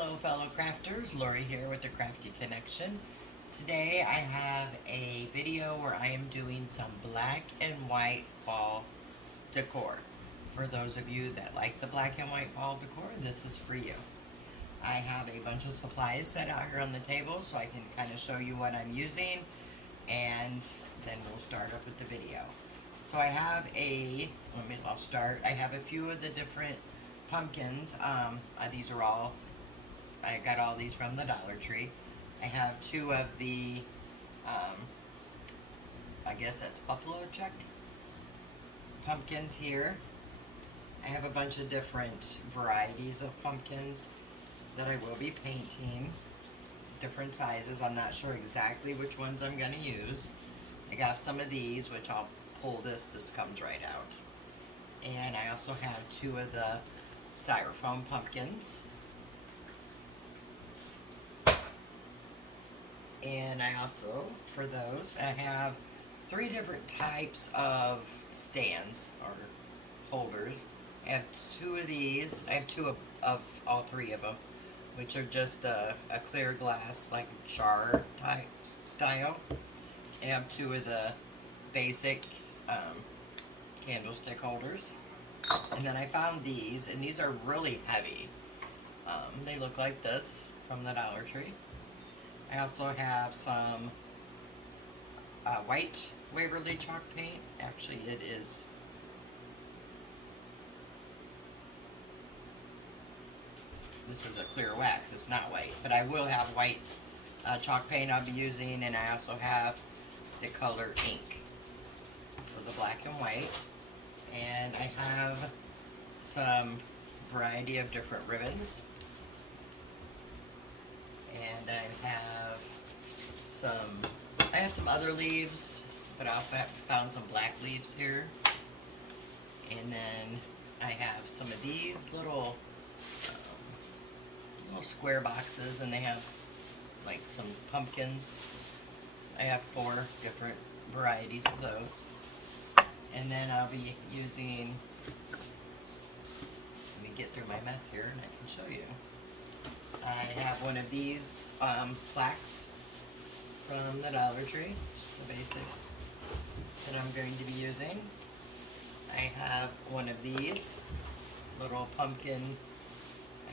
Hello fellow crafters, Lori here with the Crafty Connection. Today I have a video where I am doing some black and white fall decor. For those of you that like the black and white fall decor, this is for you. I have a bunch of supplies set out here on the table so I can kind of show you what I'm using, and then we'll start up with the video. So I have I'll start. I have a few of the different pumpkins. These are all, I got all these from the Dollar Tree. I have two of the, I guess that's buffalo check pumpkins here. I have a bunch of different varieties of pumpkins that I will be painting, different sizes. I'm not sure exactly which ones I'm going to use. I got some of these, which I'll pull this comes right out. And I also have two of the Styrofoam pumpkins. And I also, for those, I have 3 different types of stands or holders. I have 2 of these. I have 2 of all 3 of them, which are just a clear glass, like jar type style. I have 2 of the basic candlestick holders. And then I found these, and these are really heavy. They look like this from the Dollar Tree. I also have some white Waverly chalk paint. Actually, it is this is a clear wax. It's not white, but I will have white chalk paint I'll be using, and I also have the color ink for the black and white. And I have some variety of different ribbons. And I have some other leaves, but I also have found some black leaves here. And then I have some of these little square boxes, and they have like some pumpkins. I have 4 different varieties of those. And then I'll be using, let me get through my mess here and I can show you. I have one of these plaques from the Dollar Tree, the basic that I'm going to be using. I have one of these little pumpkin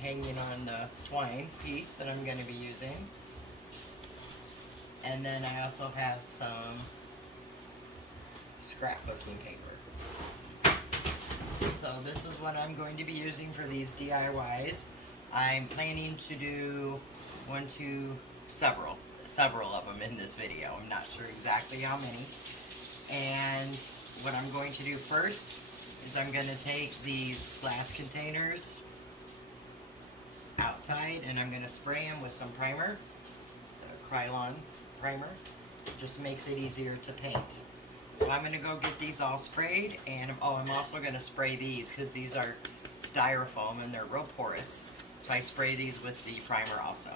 hanging on the twine piece that I'm going to be using. And then I also have some scrapbooking paper. So this is what I'm going to be using for these DIYs. I'm planning to do several of them in this video. I'm not sure exactly how many. And what I'm going to do first is I'm going to take these glass containers outside, and I'm going to spray them with some primer, the Krylon primer. It just makes it easier to paint. So I'm going to go get these all sprayed, and I'm also going to spray these because these are styrofoam and they're real porous. So I spray these with the primer also.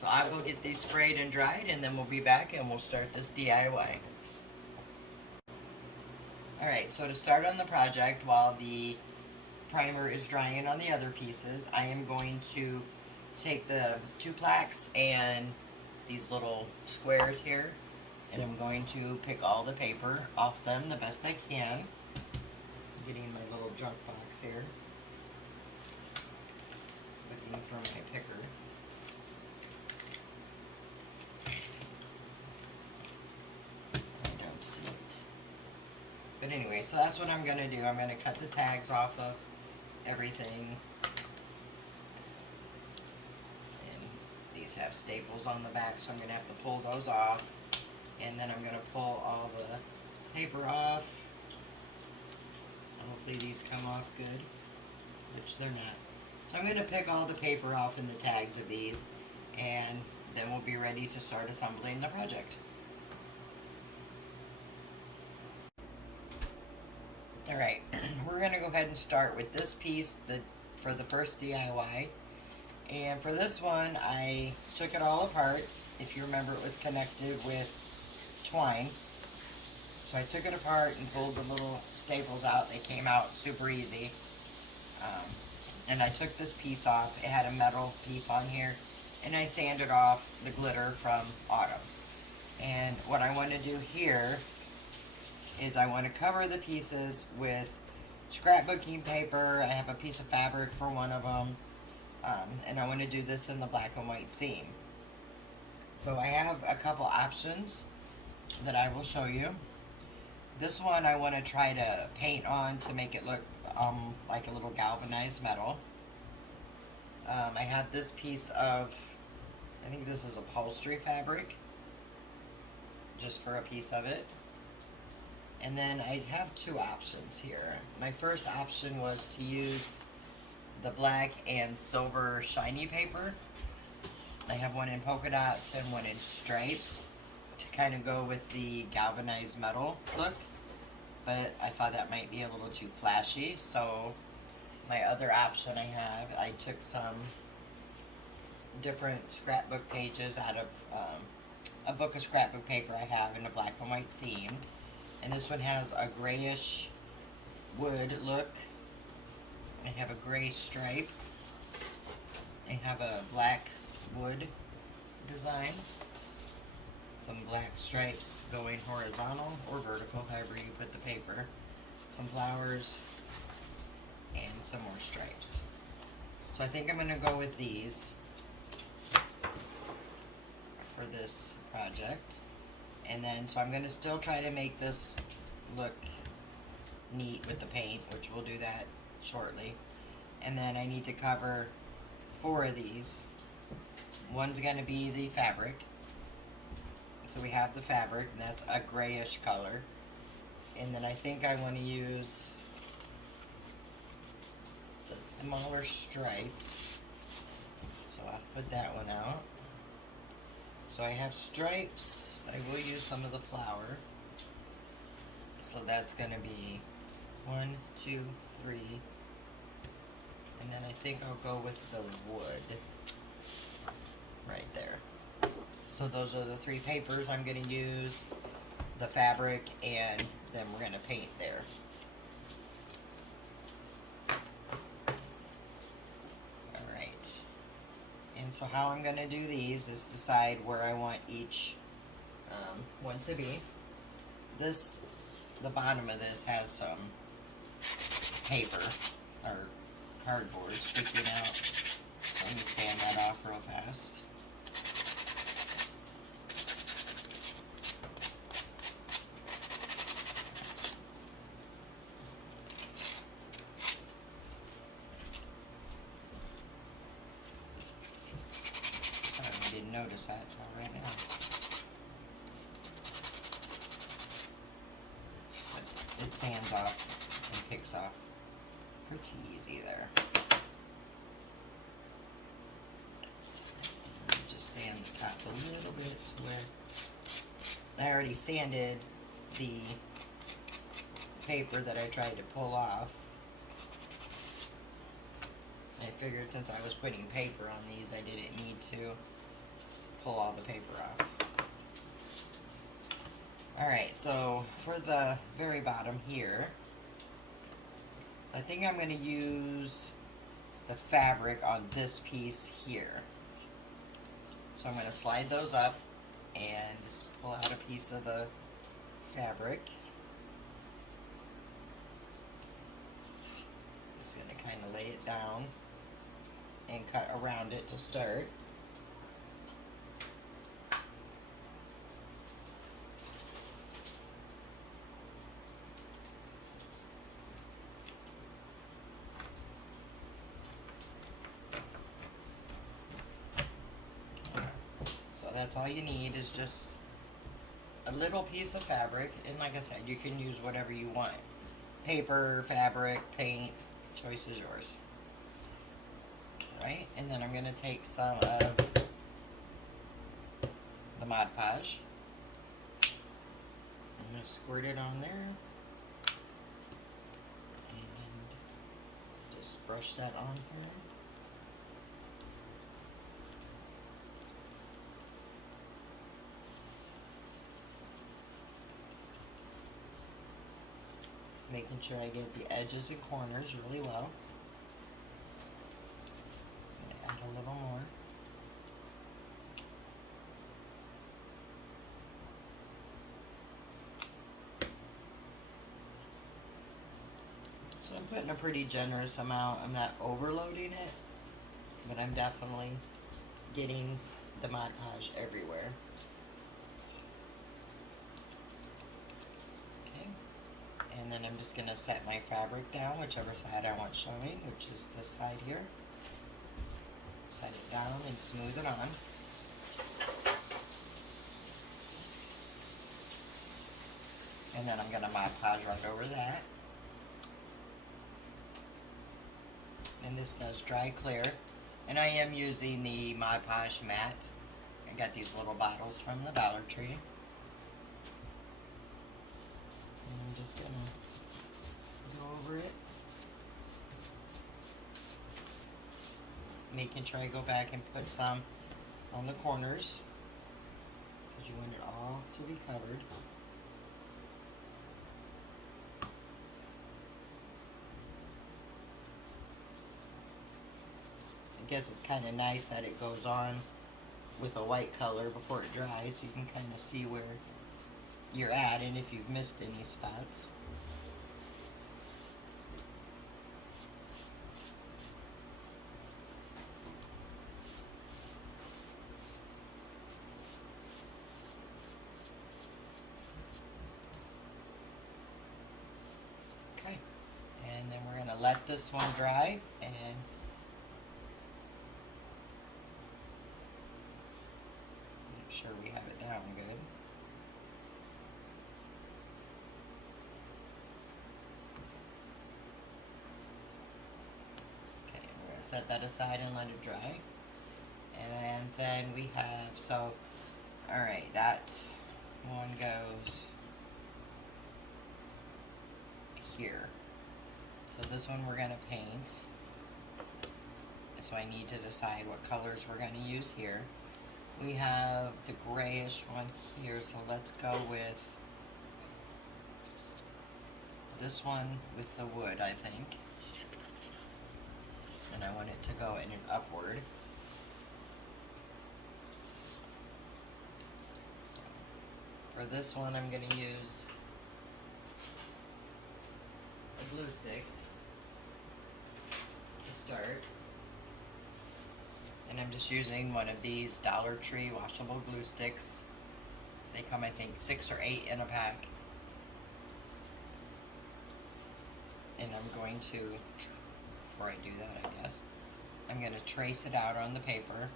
So I'll go get these sprayed and dried, and then we'll be back and we'll start this DIY. Alright, so to start on the project, while the primer is drying on the other pieces, I am going to take the 2 plaques and these little squares here, and I'm going to pick all the paper off them the best I can. I'm getting my little junk box here, looking for my picker. I don't see it. But anyway, so that's what I'm going to do. I'm going to cut the tags off of everything. And these have staples on the back, so I'm going to have to pull those off. And then I'm going to pull all the paper off. Hopefully these come off good, which they're not. So I'm going to pick all the paper off and the tags of these, and then we'll be ready to start assembling the project. Alright, we're going to go ahead and start with this piece for the first DIY. And for this one, I took it all apart. If you remember, it was connected with twine. So I took it apart and pulled the little staples out. They came out super easy. And I took this piece off. It had a metal piece on here, and I sanded off the glitter from Autumn. And what I want to do here is I want to cover the pieces with scrapbooking paper. I have a piece of fabric for one of them, and I want to do this in the black and white theme. So I have a couple options that I will show you. This one I want to try to paint on to make it look like a little galvanized metal. I have this piece of, I think this is upholstery fabric, just for a piece of it. And then I have two options here. My first option was to use the black and silver shiny paper. I have one in polka dots and one in stripes to kind of go with the galvanized metal look, but I thought that might be a little too flashy. So my other option I took some different scrapbook pages out of a book of scrapbook paper I have in a black and white theme. And this one has a grayish wood look. I have a gray stripe. I have a black wood design. Some black stripes going horizontal or vertical, however you put the paper. Some flowers and some more stripes. So I think I'm going to go with these for this project. And then, so I'm going to still try to make this look neat with the paint, which we'll do that shortly. And then I need to cover 4 of these. One's going to be the fabric. So we have the fabric, and that's a grayish color. And then I think I want to use the smaller stripes. So I'll put that one out. So I have stripes. I will use some of the flower. So that's going to be 1, 2, 3. And then I think I'll go with the wood right there. So those are the 3 papers I'm going to use, the fabric, and then we're going to paint there. Alright. And so how I'm going to do these is decide where I want each one to be. The bottom of this has some paper or cardboard sticking out. So let me sand that off real fast. Sorry, I didn't notice that until right now. But it sands off and picks off pretty easy there. Just sand the top a little bit to where I already sanded the paper that I tried to pull off. I figured since I was putting paper on these, I didn't need to pull all the paper off. Alright, so for the very bottom here, I think I'm going to use the fabric on this piece here. So I'm going to slide those up and just pull out a piece of the fabric. Just going to kind of lay it down and cut around it to start. That's all you need is just a little piece of fabric, and like I said, you can use whatever you want. Paper, fabric, paint, choice is yours. Right, and then I'm going to take some of the Mod Podge. I'm going to squirt it on there. And just brush that on here. Making sure I get the edges and corners really well. So I'm putting a pretty generous amount. I'm not overloading it, but I'm definitely getting the Mod Podge everywhere. Okay, and then I'm just gonna set my fabric down, whichever side I want showing, which is this side here. Set it down and smooth it on. And then I'm gonna Mod Podge right over that. And this does dry clear. And I am using the Mod Podge matte. I got these little bottles from the Dollar Tree. And I'm just gonna go over it. Making sure I go back and put some on the corners, because you want it all to be covered. I guess it's kind of nice that it goes on with a white color before it dries, so you can kind of see where you're at and if you've missed any spots. Okay, and then we're going to let this one dry and sure we have it down good. Okay, we're going to set that aside and let it dry. And then we have, so, alright, that one goes here. So this one we're going to paint. So I need to decide what colors we're going to use here. We have the grayish one here, so let's go with this one with the wood, I think. And I want it to go in an upward. For this one, I'm going to use a glue stick to start. And I'm just using one of these Dollar Tree washable glue sticks. They come, I think, 6 or 8 in a pack. And I'm going to, before I do that, I guess, I'm going to trace it out on the paper.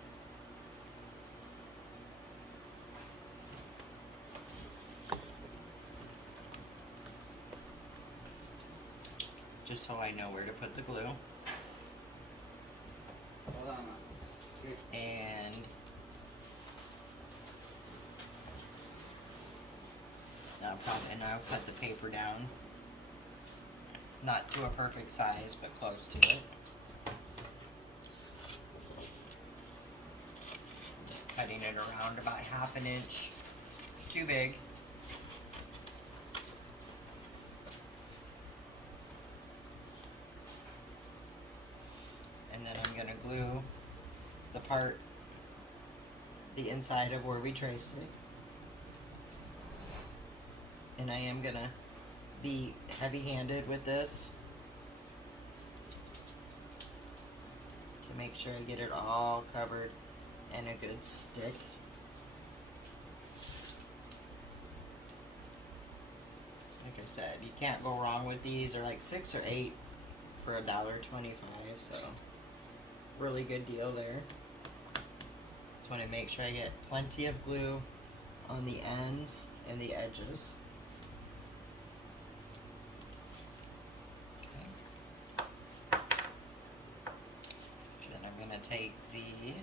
Just so I know where to put the glue. And I'll cut the paper down, not to a perfect size, but close to it. Just cutting it around about 1/2 inch too big. And then I'm going to glue the inside of where we traced it. And I am gonna be heavy-handed with this to make sure I get it all covered and a good stick. Like I said, you can't go wrong with these. They're like 6 or 8 for $1.25, so really good deal there. Just want to make sure I get plenty of glue on the ends and the edges. Okay. Then I'm going to take the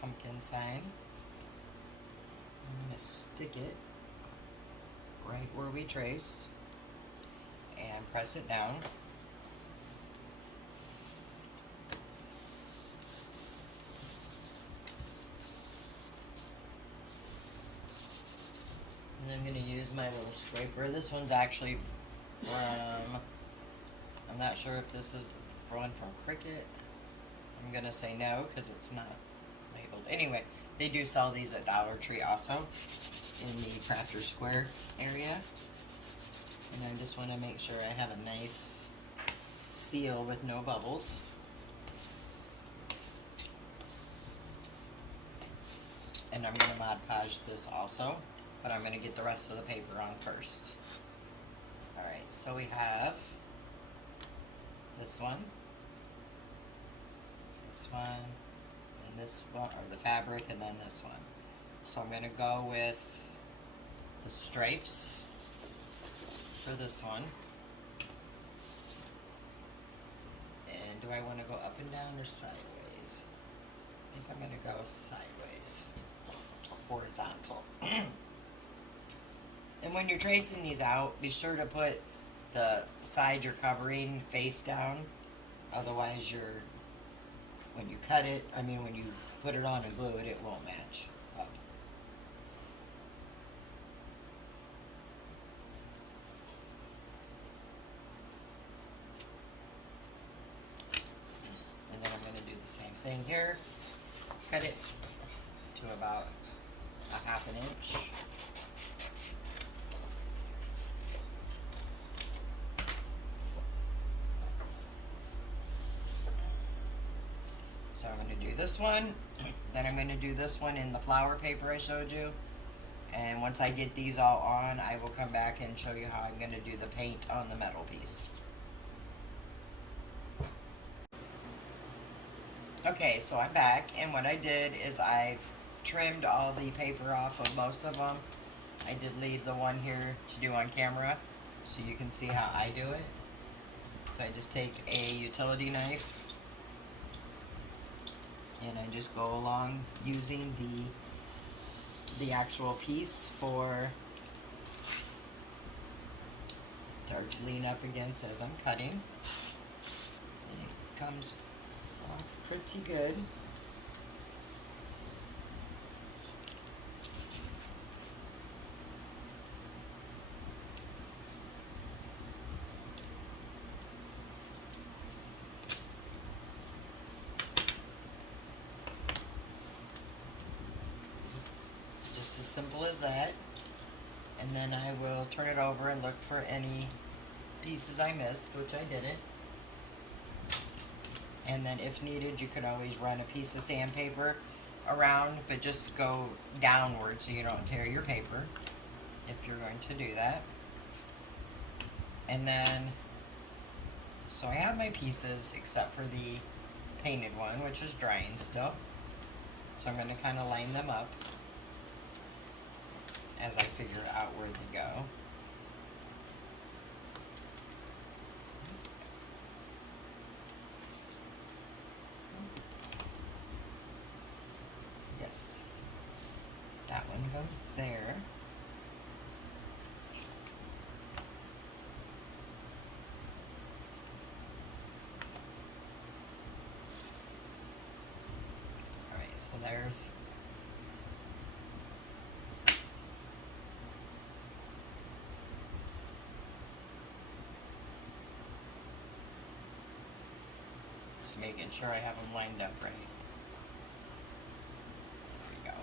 pumpkin sign. I'm going to stick it right where we traced and press it down. And I'm going to use my little scraper. This one's actually from, I'm not sure if this is the one from Cricut. I'm going to say no because it's not labeled. Anyway, they do sell these at Dollar Tree also in the Crafter Square area. And I just want to make sure I have a nice seal with no bubbles. And I'm going to Mod Podge this also, but I'm going to get the rest of the paper on first. Alright, so we have this one, and this one, or the fabric, and then this one. So I'm going to go with the stripes for this one. And do I want to go up and down or sideways? I think I'm going to go sideways, horizontal. And when you're tracing these out, be sure to put the side you're covering face down. Otherwise, when you cut it, when you put it on and glue it, it won't match up. And then I'm going to do the same thing here. Cut it to about a 1/2 inch. So I'm going to do this one, then I'm going to do this one in the flower paper I showed you. And once I get these all on, I will come back and show you how I'm going to do the paint on the metal piece. Okay, so I'm back, and what I did is I've trimmed all the paper off of most of them. I did leave the one here to do on camera, so you can see how I do it. So I just take a utility knife, and I just go along using the actual piece to lean up against as I'm cutting. And it comes off pretty good. Just as simple as that. And then I will turn it over and look for any pieces I missed, which I didn't. And then if needed, you could always run a piece of sandpaper around, but just go downward so you don't tear your paper if you're going to do that. And then, so I have my pieces except for the painted one, which is drying still. So I'm going to kind of line them up as I figure out where they go. Yes, that one goes there. Alright, so there's just making sure I have them lined up right. There we go.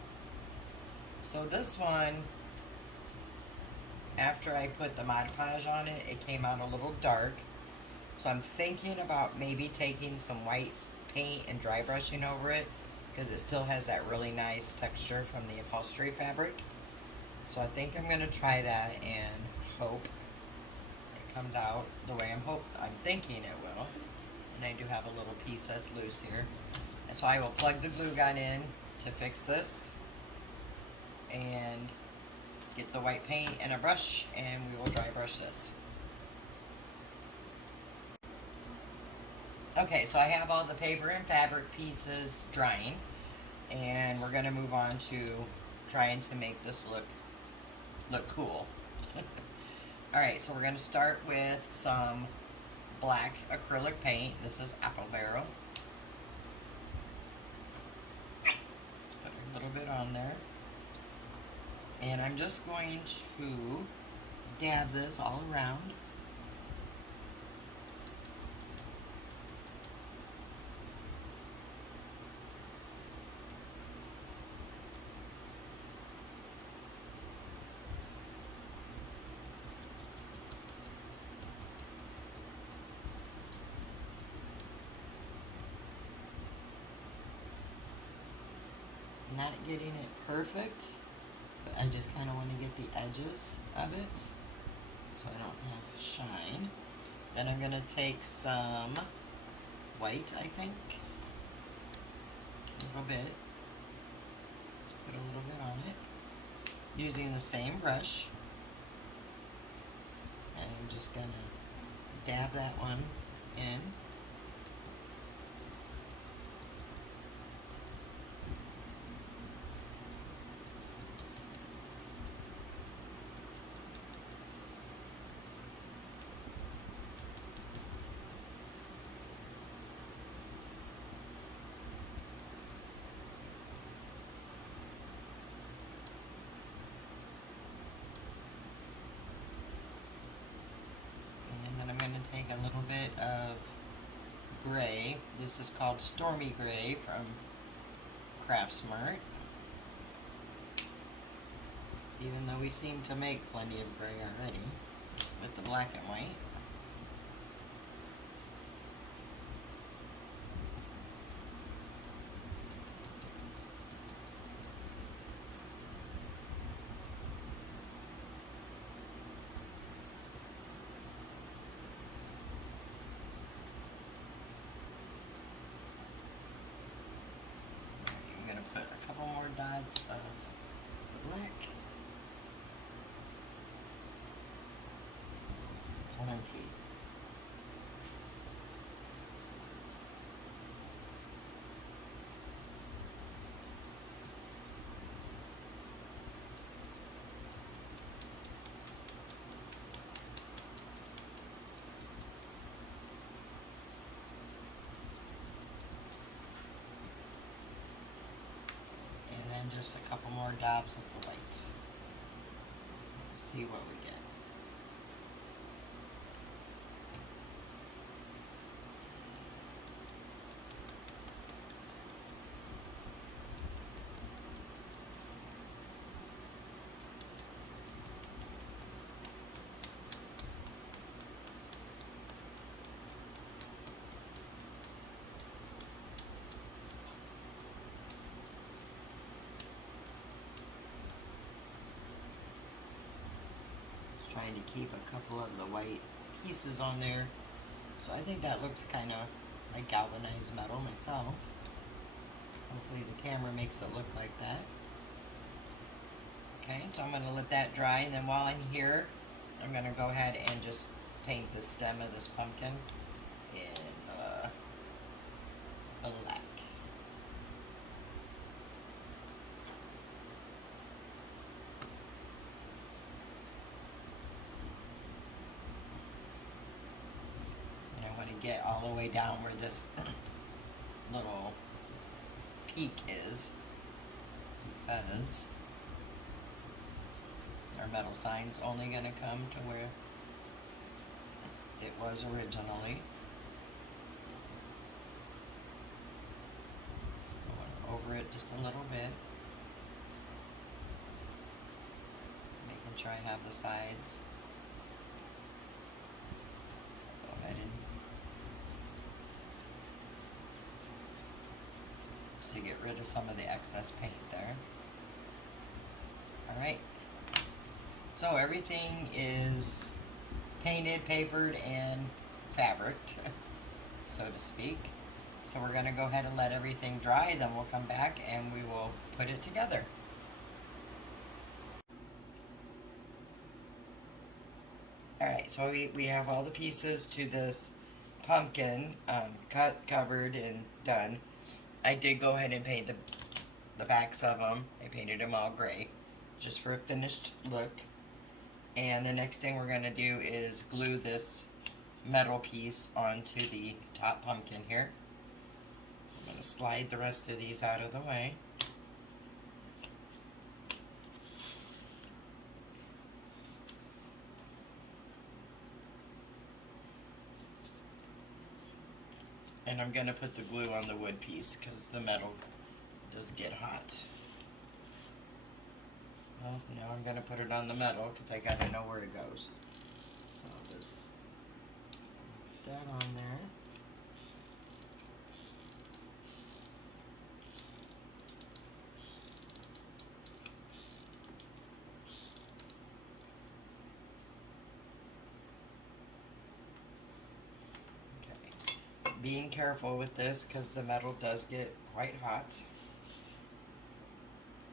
So this one, after I put the Mod Podge on it, it came out a little dark. So I'm thinking about maybe taking some white paint and dry brushing over it, because it still has that really nice texture from the upholstery fabric. So I think I'm going to try that and hope it comes out the way I'm thinking it will. And I do have a little piece that's loose here. And so I will plug the glue gun in to fix this and get the white paint and a brush, and we will dry brush this. Okay, so I have all the paper and fabric pieces drying, and we're going to move on to trying to make this look cool. Alright, so we're going to start with some black acrylic paint. This is Apple Barrel. Put a little bit on there. And I'm just going to dab this all around. not getting it perfect, but I just kind of want to get the edges of it so I don't have shine. Then I'm going to take some white, I think, a little bit. Let's put a little bit on it. Using the same brush. And I'm just going to dab that one in. Take a little bit of gray. This is called Stormy Gray from Craftsmart. Even though we seem to make plenty of gray already with the black and white. Dots of the black. There's plenty. Just a couple more dabs of the white. See what we get. Trying to keep a couple of the white pieces on there. So I think that looks kind of like galvanized metal myself. Hopefully the camera makes it look like that. Okay, so I'm going to let that dry, and then while I'm here, I'm going to go ahead and just paint the stem of this pumpkin in black. Get all the way down where this little peak is, because our metal sign's only going to come to where it was originally. So I went over it just a little bit, making sure I have the sides. Go ahead and to get rid of some of the excess paint there. Alright, so everything is painted, papered, and fabricked, so to speak. So we're going to go ahead and let everything dry, then we'll come back and we will put it together. Alright, so we have all the pieces to this pumpkin cut, covered, and done. I did go ahead and paint the backs of them. I painted them all gray, just for a finished look. And the next thing we're going to do is glue this metal piece onto the top pumpkin here. So I'm going to slide the rest of these out of the way. And I'm going to put the glue on the wood piece because the metal does get hot. Well, now I'm going to put it on the metal because I got to know where it goes. So I'll just put that on there. being careful with this because the metal does get quite hot.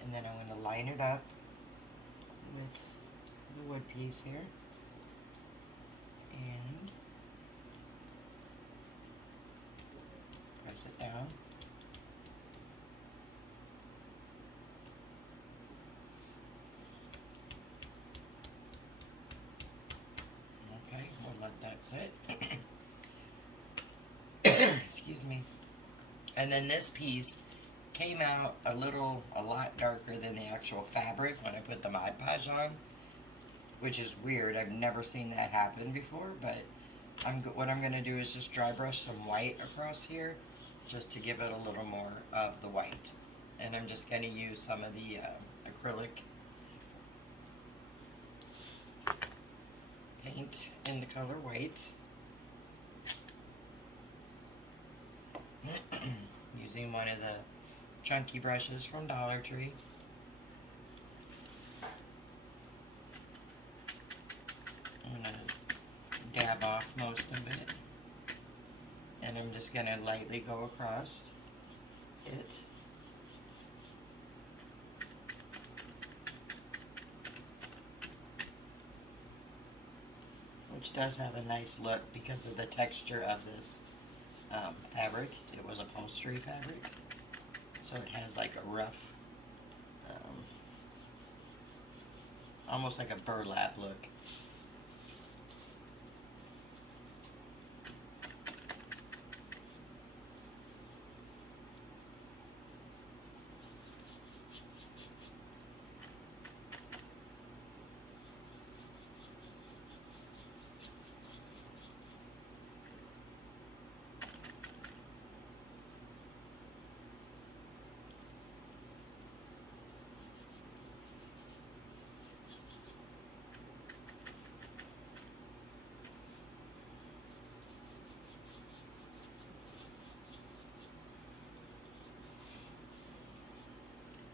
And then I'm going to line it up with the wood piece here. And press it down. Okay, we'll let that sit. Excuse me. And then this piece came out a lot darker than the actual fabric when I put the Mod Podge on, which is weird. I've never seen that happen before, but what I'm going to do is just dry brush some white across here just to give it a little more of the white. And I'm just going to use some of the acrylic paint in the color white. Using one of the chunky brushes from Dollar Tree. I'm going to dab off most of it. And I'm just going to lightly go across it. Which does have a nice look because of the texture of this fabric. It was upholstery fabric. So it has like a rough, almost like a burlap look.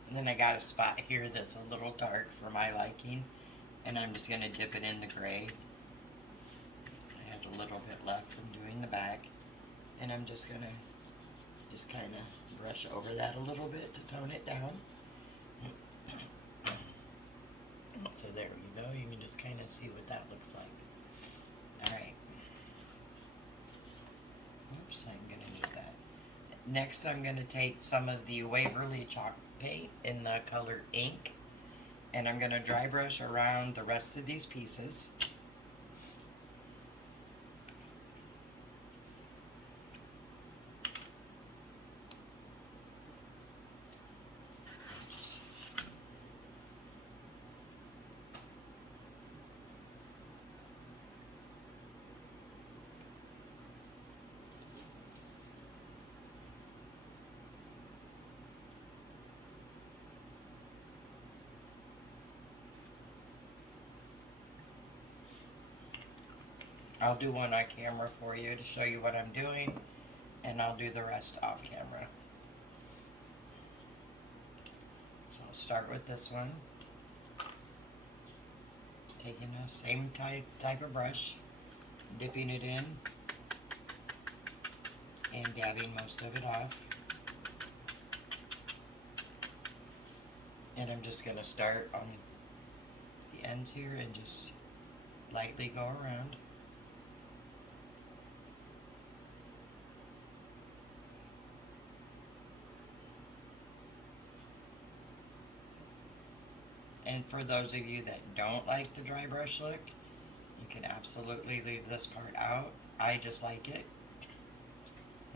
And then I got a spot here that's a little dark for my liking, and I'm just going to dip it in the gray. I have a little bit left from doing the back, and I'm just going to kind of brush over that a little bit to tone it down. So there you go, you can just kind of see what that looks like. Alright. Oops, I'm going to need that. Next I'm going to take some of the Waverly chalk paint in the color ink, and I'm going to dry brush around the rest of these pieces. I'll do one on camera for you to show you what I'm doing, and I'll do the rest off camera. So I'll start with this one. Taking the same type of brush, dipping it in, and dabbing most of it off. And I'm just going to start on the ends here and just lightly go around. And for those of you that don't like the dry brush look, you can absolutely leave this part out. I just like it.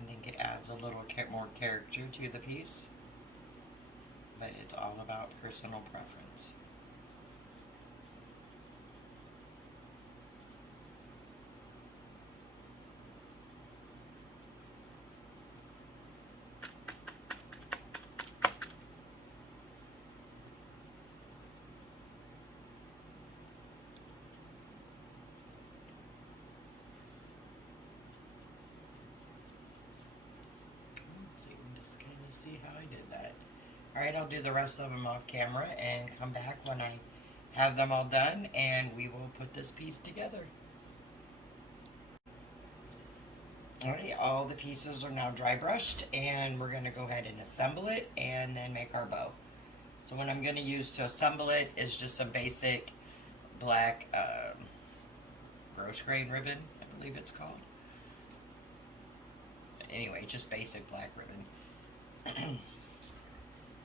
I think it adds a little more character to the piece. But it's all about personal preference. See how I did that. Alright, I'll do the rest of them off camera and come back when I have them all done, and we will put this piece together. Alright, all the pieces are now dry brushed, and we're going to go ahead and assemble it and then make our bow. So what I'm going to use to assemble it is just some basic black gross grain ribbon, I believe it's called. Anyway, just basic black ribbon.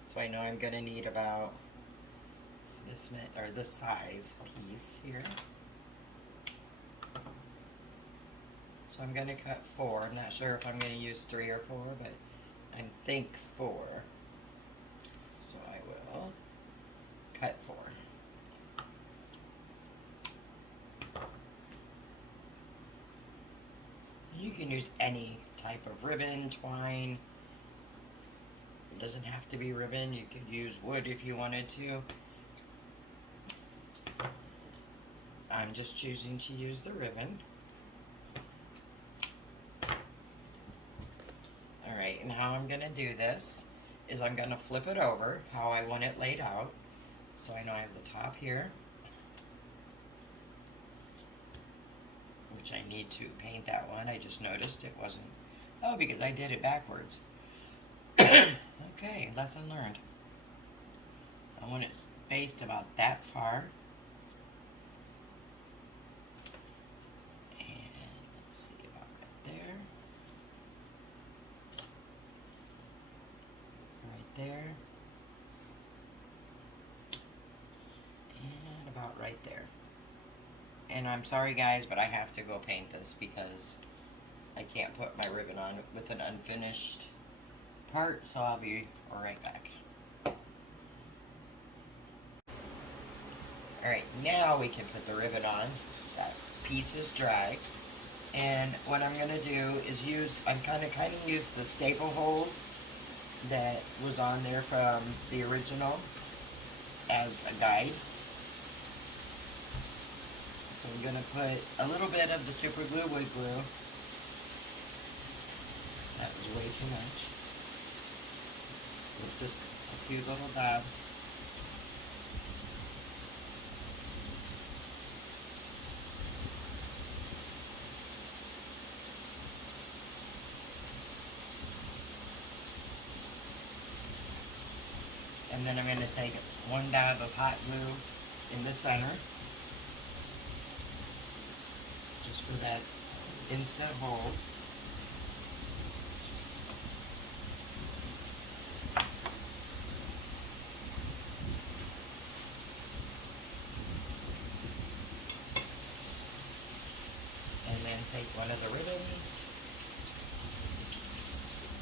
So I know I'm going to need about this size piece here. So I'm going to cut 4. I'm not sure if I'm going to use 3 or 4, but I think 4. So I will cut 4. You can use any type of ribbon, twine. It doesn't have to be ribbon. You could use wood if you wanted to. I'm just choosing to use the ribbon. Alright, and how I'm going to do this is I'm going to flip it over how I want it laid out. So I know I have the top here, which I need to paint that one. I just noticed it wasn't, oh, because I did it backwards. Okay, lesson learned. I want it spaced about that far. And let's see, about right there. Right there. And about right there. And I'm sorry guys, but I have to go paint this because I can't put my ribbon on with an unfinished part, so I'll be right back. Alright, now we can put the ribbon on. So this piece is dry. And what I'm going to do is I'm kind of use the staple holes that was on there from the original as a guide. So I'm going to put a little bit of the super glue wood glue. That was way too much. With just a few little dabs. And then I'm going to take 1 dab of hot glue in the center. Just for that instant hold. And then take one of the ribbons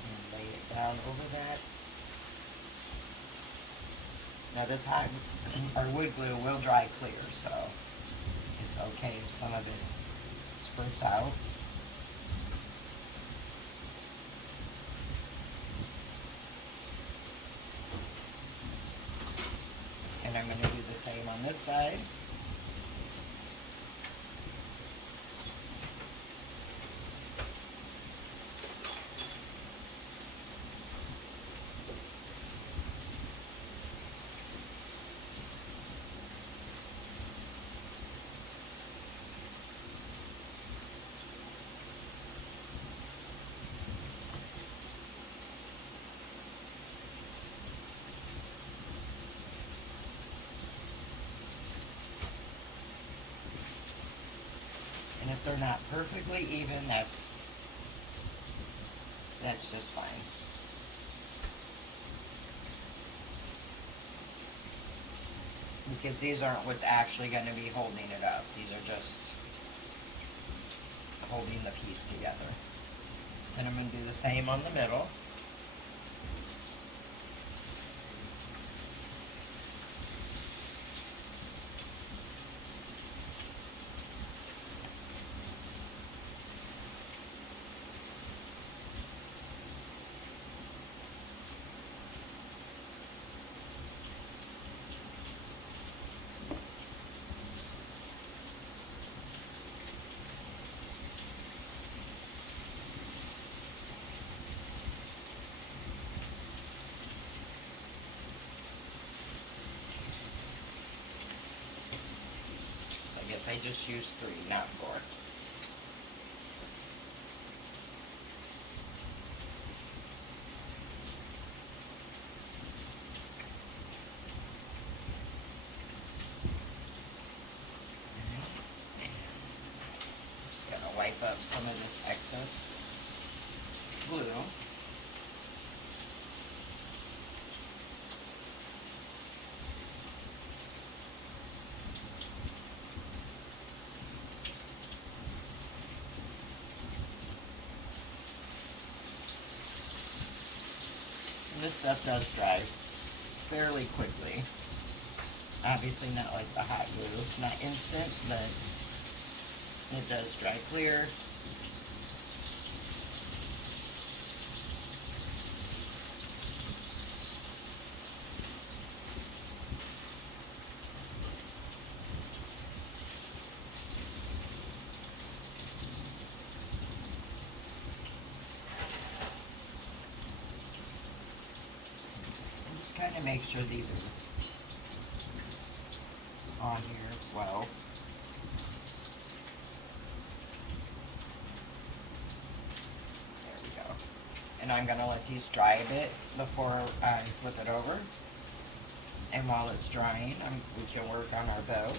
and lay it down over that. Now this hot or wood glue will dry clear, so it's okay if some of it spurts out. And I'm going to do the same on this side. And if they're not perfectly even, that's just fine. Because these aren't what's actually going to be holding it up. These are just holding the piece together. Then I'm going to do the same on the middle. I guess I just used 3, not 4. wipe up some of this excess glue. And this stuff does dry fairly quickly. Obviously not like the hot glue, not instant, but it does dry clear. And just kind of make sure these are on here as well. There we go. And I'm going to let these dry a bit before I flip it over. And while it's drying, we can work on our bow.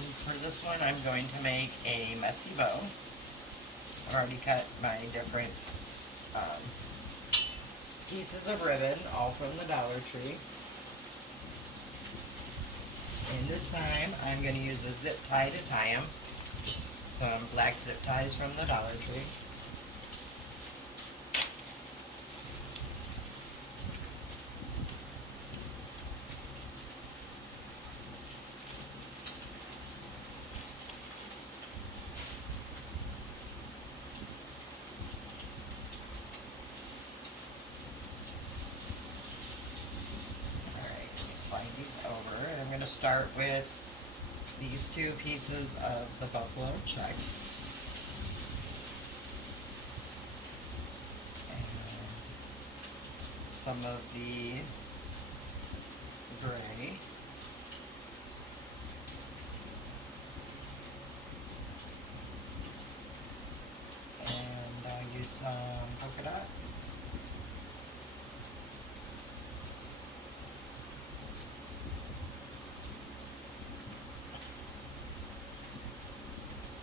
And for this one, I'm going to make a messy bow. I've already cut my different pieces of ribbon, all from the Dollar Tree. And this time, I'm going to use a zip tie to tie them. Just some black zip ties from the Dollar Tree. Slide these over, and I'm going to start with these two pieces of the buffalo check. And some of the gray. And I'll use some polka dot.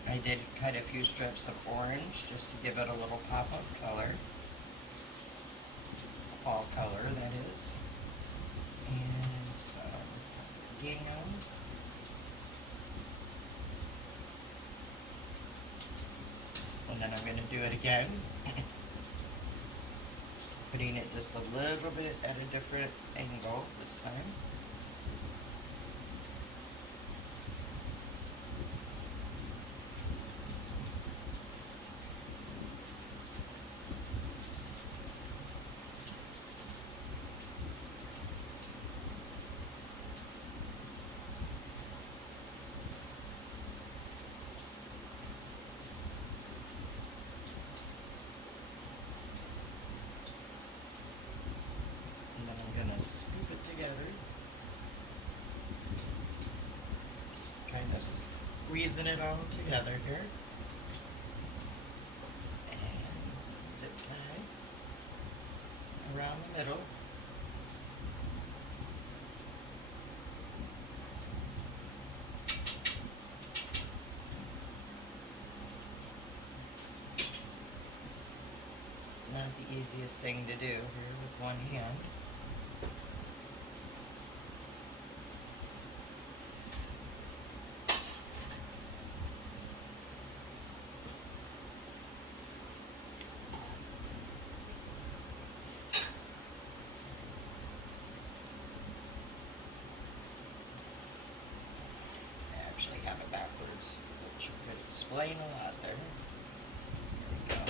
I did cut a few strips of orange just to give it a little pop of color. Fall color, that is. And some gingham. And then I'm going to do it again. Just putting it just a little bit at a different angle this time. Kind of squeezing it all together here. And zip tie around the middle. Not the easiest thing to do here with one hand. Have it backwards, which could explain a lot there. There we go.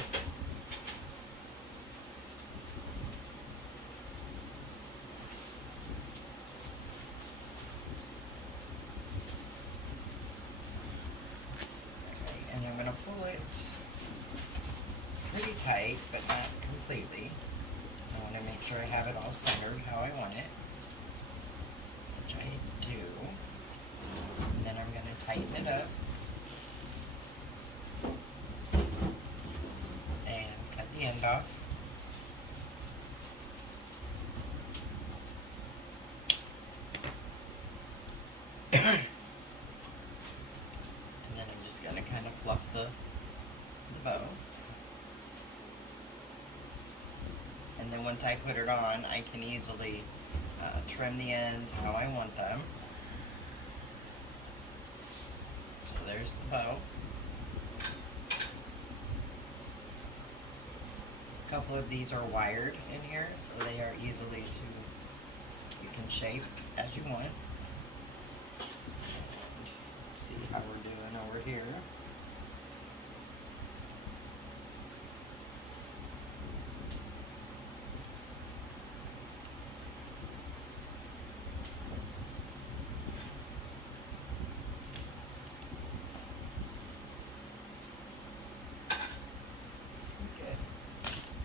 Okay, and I'm going to pull it pretty tight, but not completely. So I want to make sure I have it all centered how I want it, which I do. And then I'm going to tighten it up. off. And then I'm just going to kind of fluff the bow. And then once I put it on, I can easily trim the ends how I want them. So there's the bow. A couple of these are wired in here, so they are easily you can shape as you want. Let's see how we're doing over here.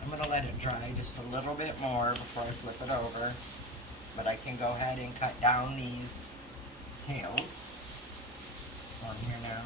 I'm going to let it dry just a little bit more before I flip it over, but I can go ahead and cut down these tails on here now.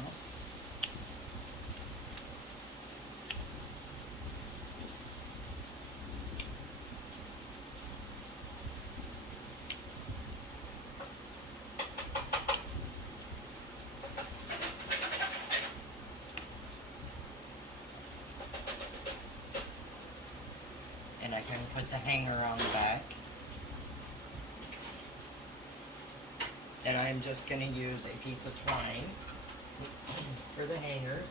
And I can put the hanger on the back. And I'm just going to use a piece of twine for the hanger.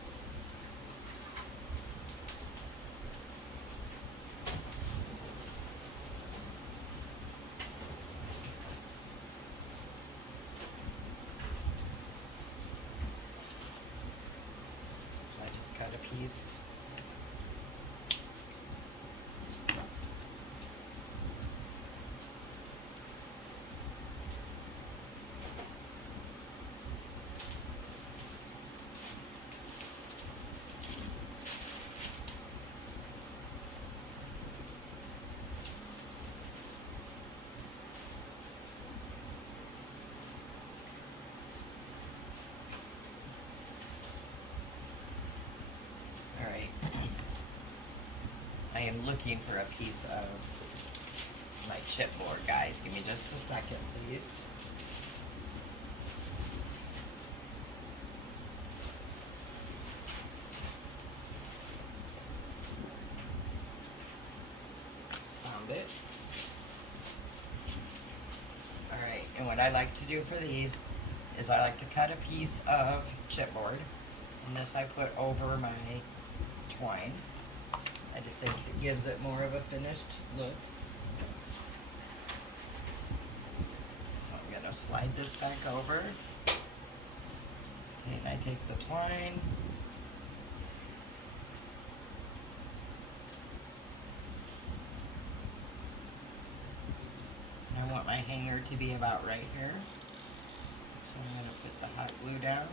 So I just cut a piece. I am looking for a piece of my chipboard, guys. Give me just a second, please. Found it. Alright, and what I like to do for these is I like to cut a piece of chipboard, and this I put over my twine. I just think it gives it more of a finished look. So I'm going to slide this back over. And I take the twine. And I want my hanger to be about right here. So I'm going to put the hot glue down.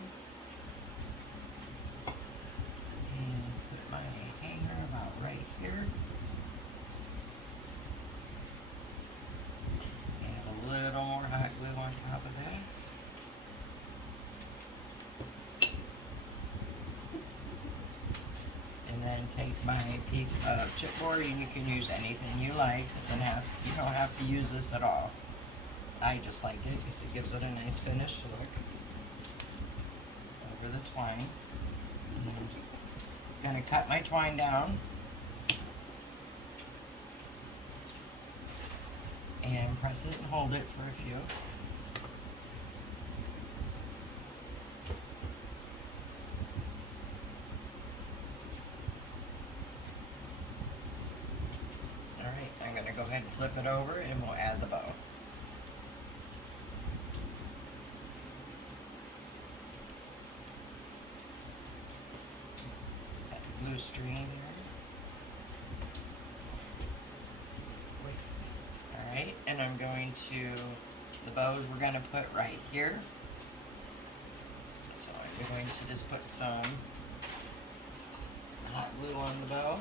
And put my hanger about right here. And a little more hot glue on top of that. And then take my piece of chipboard, and you can use anything you like. You don't have to use this at all. I just like it because it gives it a nice finished look over the twine. And I'm just gonna cut my twine down and press it and hold it for a few. Alright, I'm gonna go ahead and flip it over and we'll add the bow. Blue string there. Alright, and I'm going to, the bows we're going to put right here. So I'm going to just put some hot glue on the bow.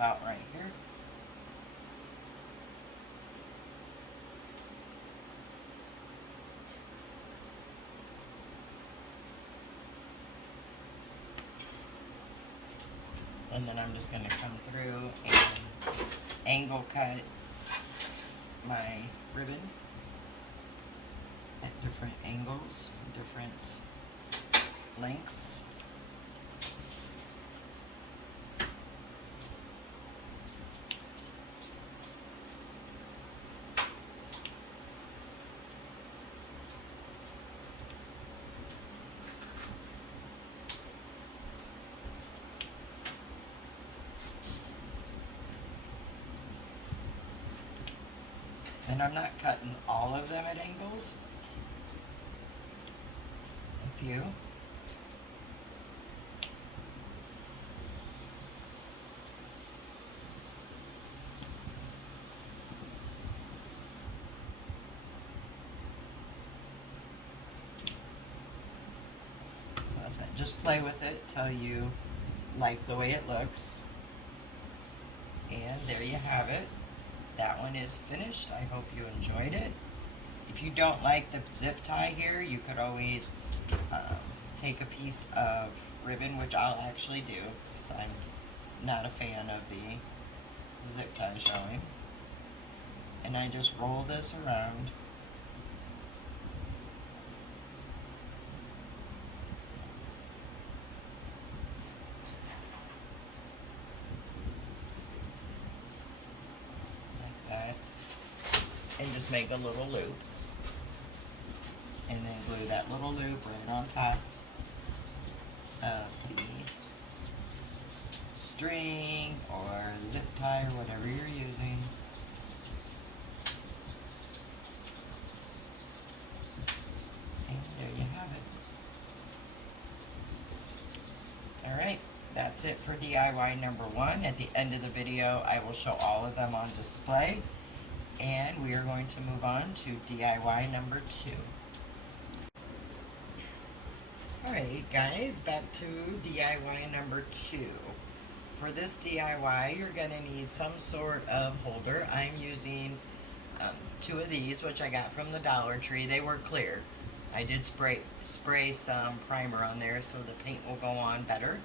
about right here. And then I'm just going to come through and angle cut my ribbon at different angles, different lengths. And I'm not cutting all of them at angles. A few. So I said, just play with it till you like the way it looks. And there you have it. That one is finished. I hope you enjoyed it. If you don't like the zip tie here, you could always take a piece of ribbon, which I'll actually do, because I'm not a fan of the zip tie showing. And I just roll this around. And just make a little loop, and then glue that little loop right on top of the string or zip tie or whatever you're using. And there you have it. Alright, that's it for DIY number 1. At the end of the video, I will show all of them on display. And we are going to move on to DIY number 2. Alright guys, back to DIY number 2. For this DIY, you're going to need some sort of holder. I'm using 2 of these, which I got from the Dollar Tree. They were clear. I did spray some primer on there so the paint will go on better.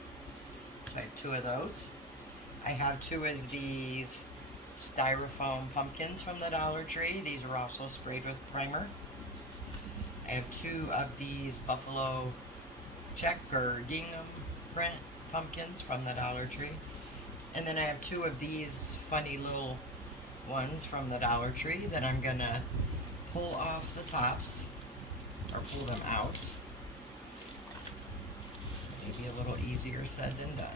So I have 2 of those. I have 2 of these Styrofoam pumpkins from the Dollar Tree. These are also sprayed with primer. I have 2 of these buffalo check or gingham print pumpkins from the Dollar Tree. And then I have 2 of these funny little ones from the Dollar Tree that I'm gonna pull off the tops, or pull them out. Maybe a little easier said than done.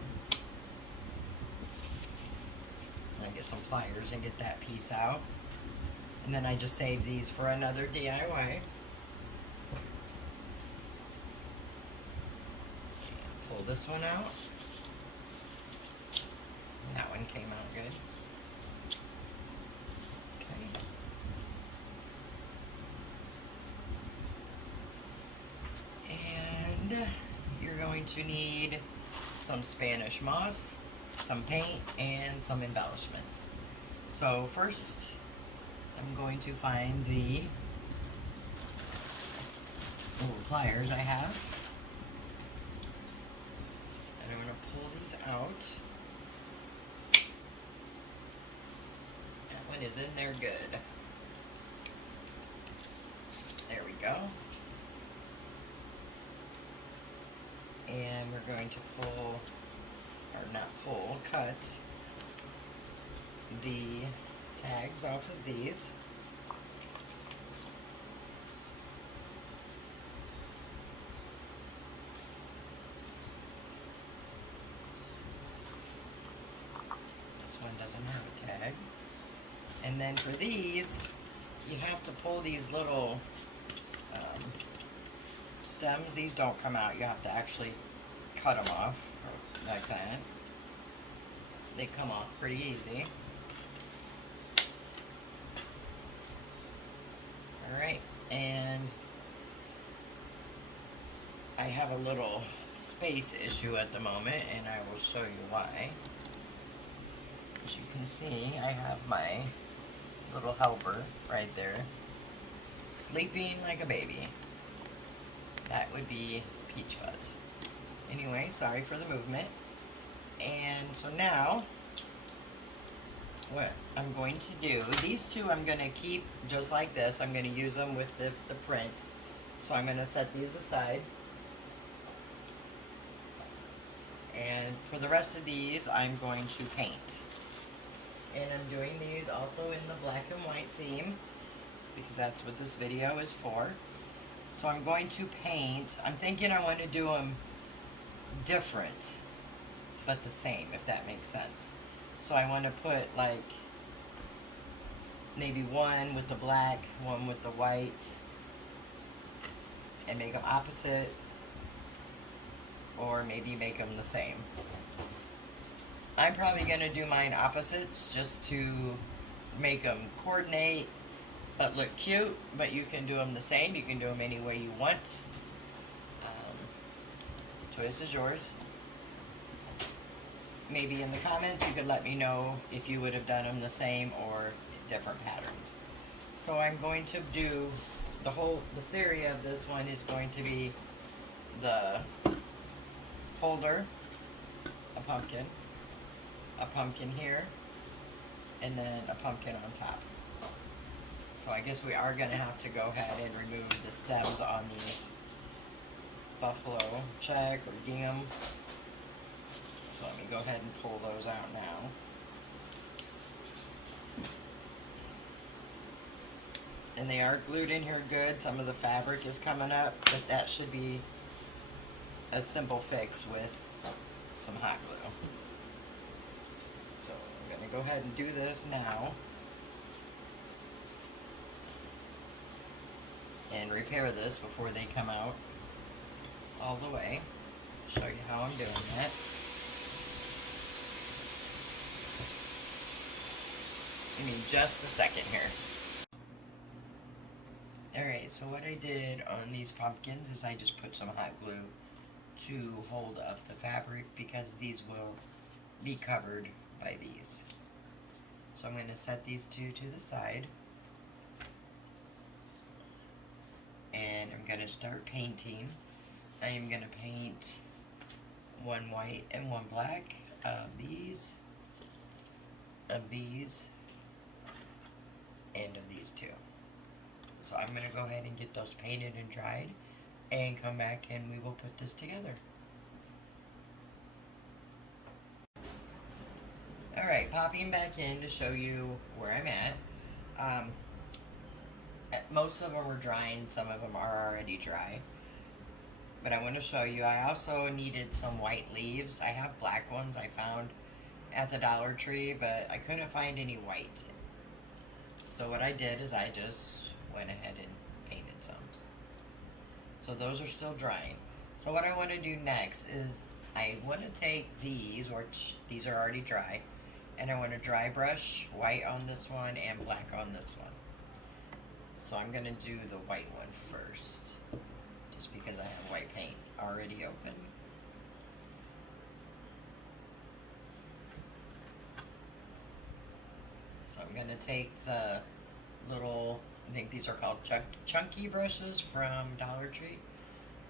I get some pliers and get that piece out. And then I just save these for another DIY. Pull this one out. And that one came out good. Okay. And you're going to need some Spanish moss, some paint, and some embellishments. So first, I'm going to find the little pliers I have. And I'm going to pull these out. That one is in there good. There we go. And we're going to pull, or not pull, cut the tags off of these. This one doesn't have a tag. And then for these, you have to pull these little stems. These don't come out. You have to actually cut them off like that. They come off pretty easy. Alright, and I have a little space issue at the moment, and I will show you why. As you can see, I have my little helper right there, sleeping like a baby. That would be Peach Fuzz. Anyway, sorry for the movement. And so now, what I'm going to do, these two I'm going to keep just like this. I'm going to use them with the print. So I'm going to set these aside. And for the rest of these, I'm going to paint. And I'm doing these also in the black and white theme, because that's what this video is for. So I'm going to paint. I'm thinking I want to do them different, but the same, if that makes sense. So I want to put like maybe one with the black, one with the white, and make them opposite, or maybe make them the same. I'm probably going to do mine opposites just to make them coordinate but look cute, but you can do them the same. You can do them any way you want. Choice is yours. Maybe in the comments you could let me know if you would have done them the same or different patterns. So I'm going to do the theory of this one is going to be the holder, a pumpkin here, and then a pumpkin on top. So I guess we are going to have to go ahead and remove the stems on these buffalo check or gingham. So let me go ahead and pull those out now. And they are glued in here good. Some of the fabric is coming up, but that should be a simple fix with some hot glue. So I'm going to go ahead and do this now. And repair this before they come out all the way. Show you how I'm doing that. Give me just a second here. Alright, so what I did on these pumpkins is I just put some hot glue to hold up the fabric because these will be covered by these. So I'm going to set these two to the side. And I'm going to start painting. I am going to paint one white and one black of these, and of these two. So I'm going to go ahead and get those painted and dried and come back and we will put this together. Alright, popping back in to show you where I'm at. Most of them are drying, some of them are already dry. But I want to show you, I also needed some white leaves. I have black ones I found at the Dollar Tree, but I couldn't find any white. So what I did is I just went ahead and painted some. So those are still drying. So what I want to do next is I want to take these, which these are already dry, and I want to dry brush white on this one and black on this one. So I'm going to do the white one first, just because I have white paint already open. So I'm going to take the little, I think these are called chunky brushes from Dollar Tree,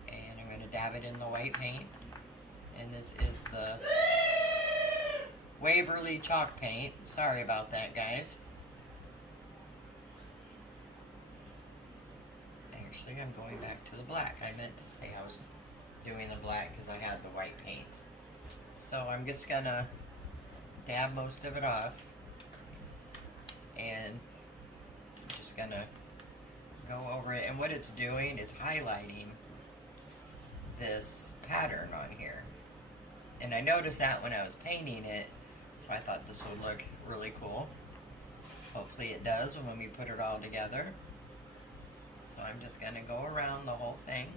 and I'm going to dab it in the white paint. And this is the Waverly chalk paint. Sorry about that, guys. Actually, I'm going back to the black. I meant to say I was doing the black because I had the white paint. So I'm just gonna dab most of it off, and I'm just gonna go over it. And what it's doing is highlighting this pattern on here. And I noticed that when I was painting it, so I thought this would look really cool. Hopefully it does when we put it all together. So I'm just going to go around the whole thing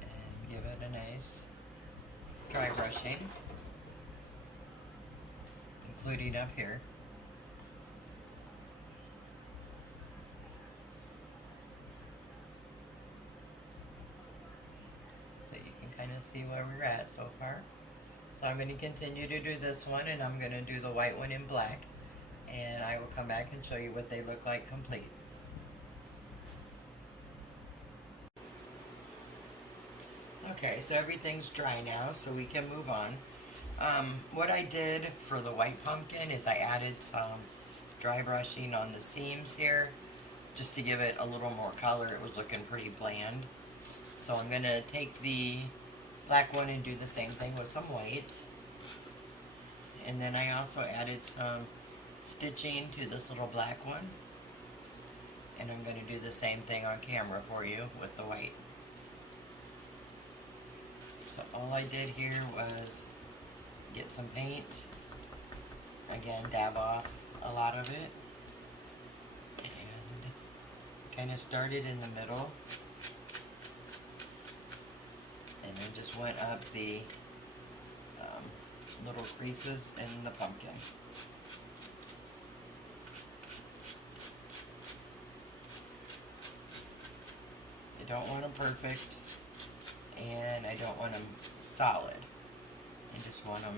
and give it a nice dry brushing, including up here. So you can kind of see where we're at so far. So I'm going to continue to do this one, and I'm going to do the white one in black, and I will come back and show you what they look like complete. Okay, so everything's dry now, so we can move on. What I did for the white pumpkin is I added some dry brushing on the seams here, just to give it a little more color. It was looking pretty bland. So I'm going to take the black one and do the same thing with some white. And then I also added some stitching to this little black one. And I'm going to do the same thing on camera for you with the white. So all I did here was get some paint. Again, dab off a lot of it. And kind of started in the middle. And then just went up the little creases in the pumpkin. I don't want them perfect, and I don't want them solid. I just want them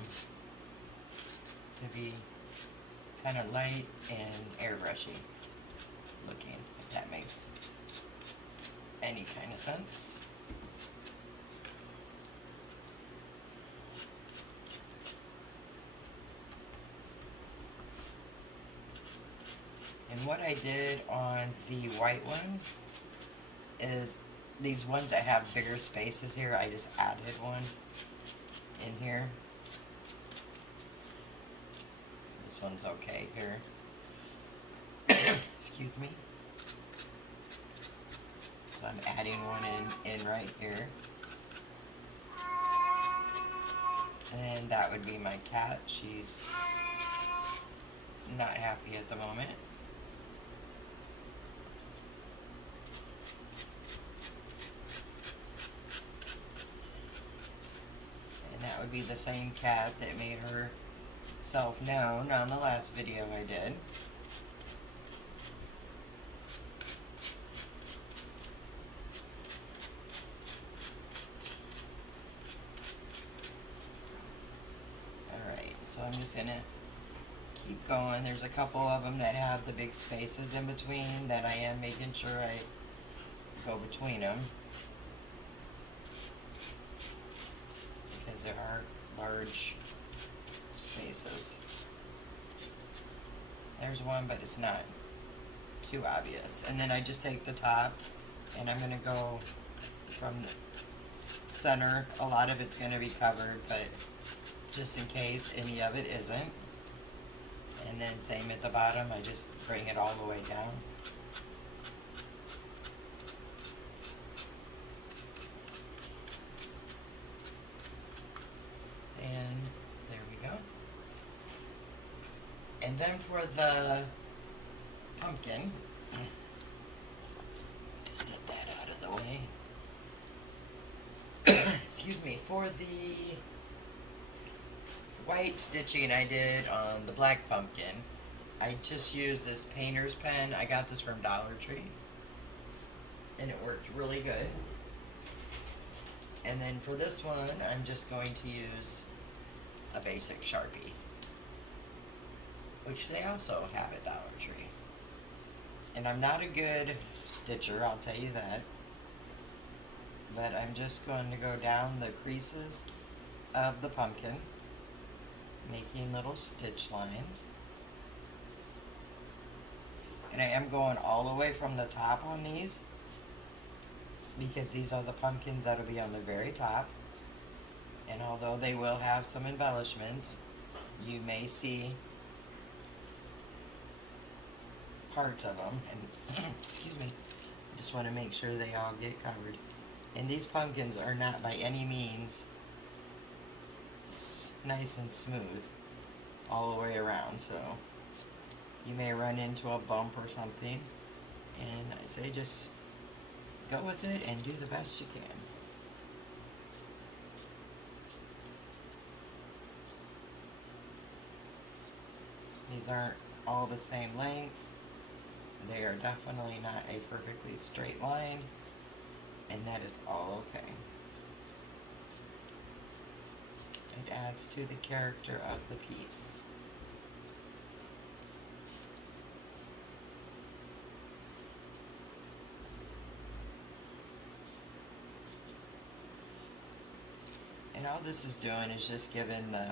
to be kind of light and airbrushy looking, if that makes any kind of sense. And what I did on the white one is these ones that have bigger spaces here, I just added one in here. This one's okay here. Excuse me. So I'm adding one in right here. And that would be my cat. She's not happy at the moment. That would be the same cat that made herself known on the last video I did. Alright, so I'm just going to keep going. There's a couple of them that have the big spaces in between that I am making sure I go between them. There are large spaces. There's one, but it's not too obvious. And then I just take the top, and I'm going to go from the center. A lot of it's going to be covered, but just in case any of it isn't. And then same at the bottom, I just bring it all the way down. And there we go. And then for the pumpkin, just set that out of the way. Excuse me. For the white stitching I did on the black pumpkin, I just used this painter's pen. I got this from Dollar Tree, and it worked really good. And then for this one, I'm just going to use a basic Sharpie, which they also have at Dollar Tree. And I'm not a good stitcher, I'll tell you that. But I'm just going to go down the creases of the pumpkin, making little stitch lines. And I am going all the way from the top on these, because these are the pumpkins that'll be on the very top. And although they will have some embellishments, you may see parts of them. And excuse me, I just want to make sure they all get covered. And these pumpkins are not by any means nice and smooth all the way around, so you may run into a bump or something. And I say just go with it and do the best you can. These aren't all the same length. They are definitely not a perfectly straight line, and that is all okay. It adds to the character of the piece. And all this is doing is just giving the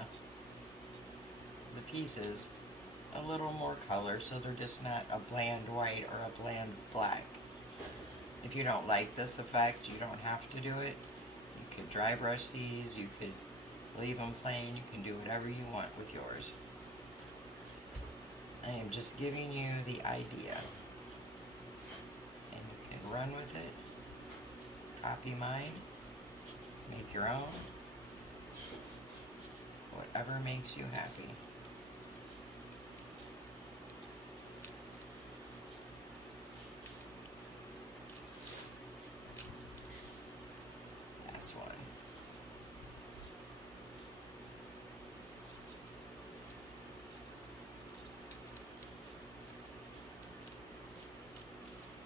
pieces a little more color, so they're just not a bland white or a bland black. If you don't like this effect, you don't have to do it. You could dry brush these, you could leave them plain, you can do whatever you want with yours. I am just giving you the idea. And you can run with it, copy mine, make your own, whatever makes you happy. Last one.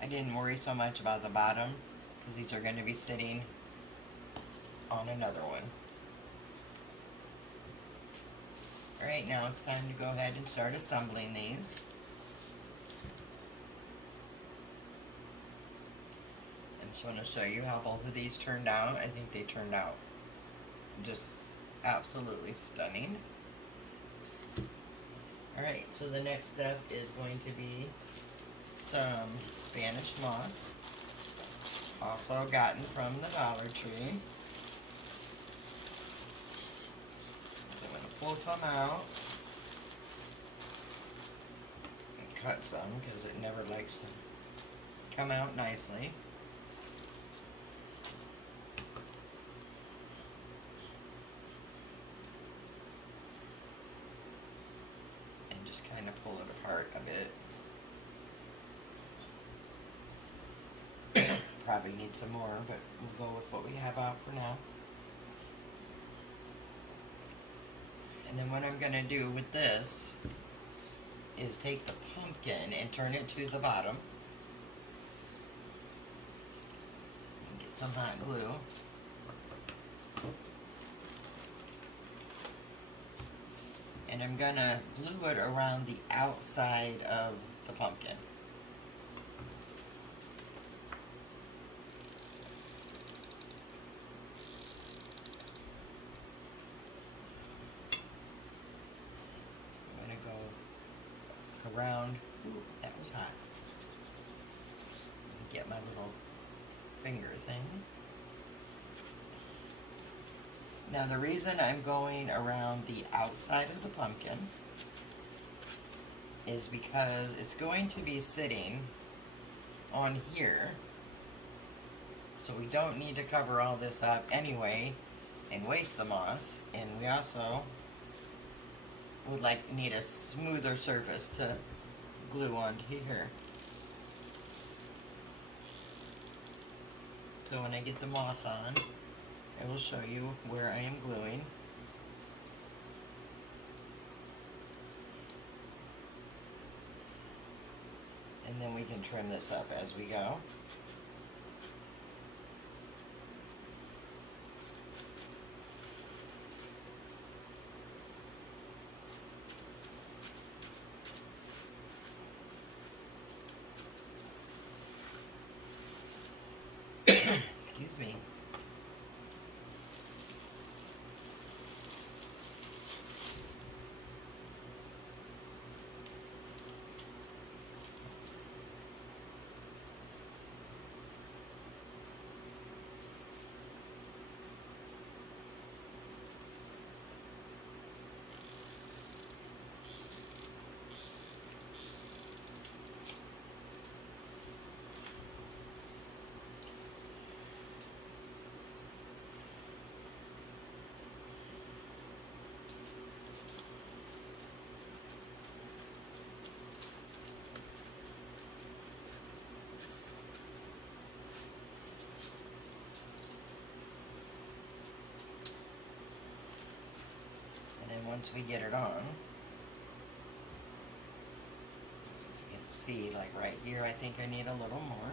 I didn't worry so much about the bottom because these are going to be sitting on another one. Alright, now it's time to go ahead and start assembling these. I just want to show you how both of these turned out. I think they turned out just absolutely stunning. Alright, so the next step is going to be some Spanish moss, also gotten from the Dollar Tree. So I'm going to pull some out and cut some because it never likes to come out nicely. And just kind of pull it apart a bit. Probably need some more, but we'll go with what we have out for now. And then what I'm going to do with this is take the pumpkin and turn it to the bottom. And get some hot glue. And I'm going to glue it around the outside of the pumpkin. Around. Ooh, that was hot. Get my little finger thing. Now the reason I'm going around the outside of the pumpkin is because it's going to be sitting on here, so we don't need to cover all this up anyway and waste the moss, and we also would need a smoother surface to glue onto here. So when I get the moss on, I will show you where I am gluing. And then we can trim this up as we go. Excuse me. Once we get it on, you can see, like right here, I think I need a little more.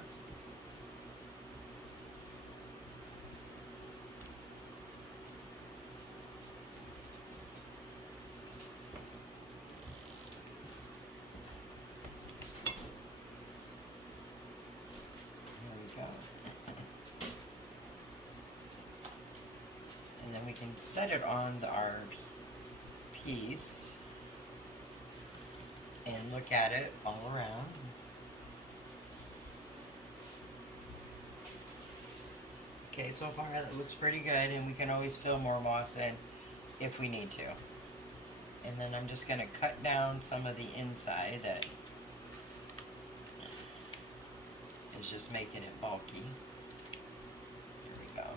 can set it on our piece and look at it all around. Okay, so far that looks pretty good, and we can always fill more moss in if we need to. And then I'm just going to cut down some of the inside that is just making it bulky. There we go.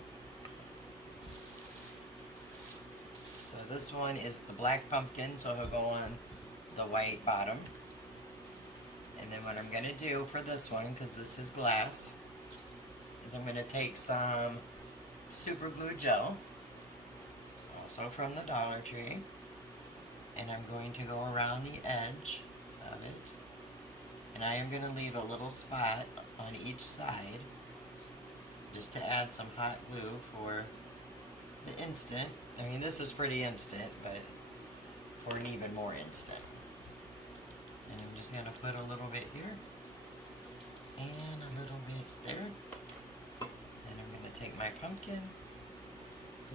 So this one is the black pumpkin, so he'll go on the white bottom. And then what I'm going to do for this one, because this is glass, is I'm going to take some super glue gel, also from the Dollar Tree, and I'm going to go around the edge of it, and I am going to leave a little spot on each side just to add some hot glue for the instant. I mean, this is pretty instant, but for an even more instant. And I'm just going to put a little bit here and a little bit there. And I'm going to take my pumpkin,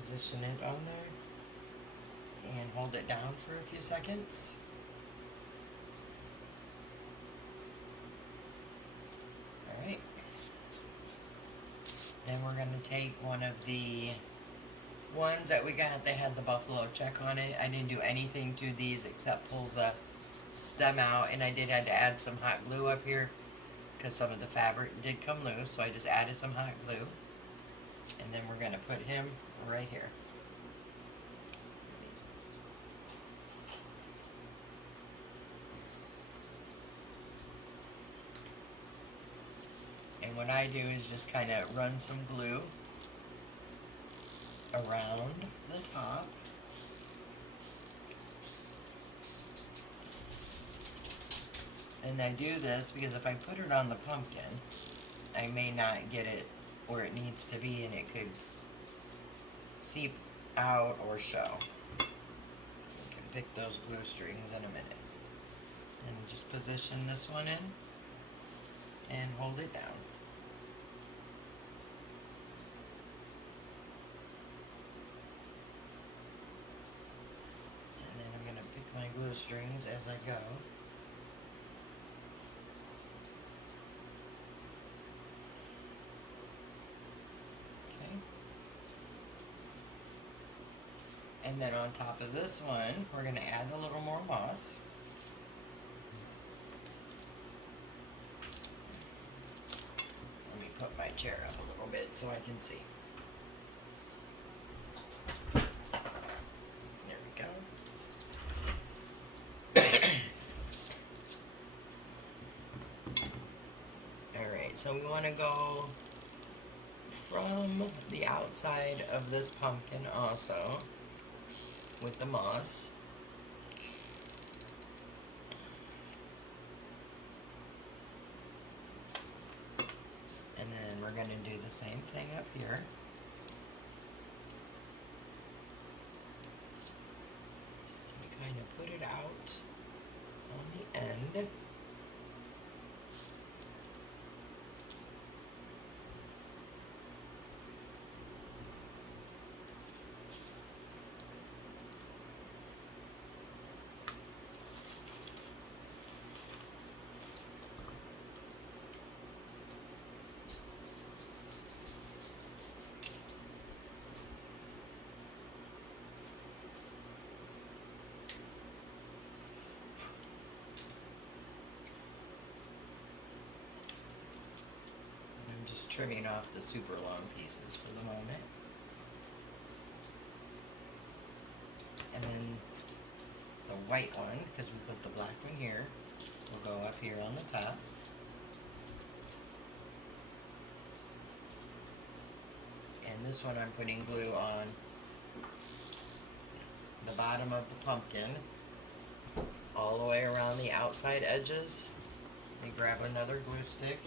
position it on there, and hold it down for a few seconds. Alright. Then we're going to take one of the ones that we got that had the buffalo check on it. I didn't do anything to these except pull the stem out, and I did have to add some hot glue up here because some of the fabric did come loose, so I just added some hot glue. And then we're going to put him right here. And what I do is just kind of run some glue around the top. And I do this because if I put it on the pumpkin, I may not get it where it needs to be, and it could seep out or show. You can pick those glue strings in a minute. And just position this one in and hold it down. And then I'm going to pick my glue strings as I go. And then on top of this one, we're going to add a little more moss. Let me put my chair up a little bit so I can see. There we go. Alright, so we want to go from the outside of this pumpkin also, with the moss. And then we're going to do the same thing up here. Kind of put it out on the end. Trimming off the super long pieces for the moment. And then the white one, because we put the black one here, will go up here on the top. And this one I'm putting glue on the bottom of the pumpkin, all the way around the outside edges. Let me grab another glue stick.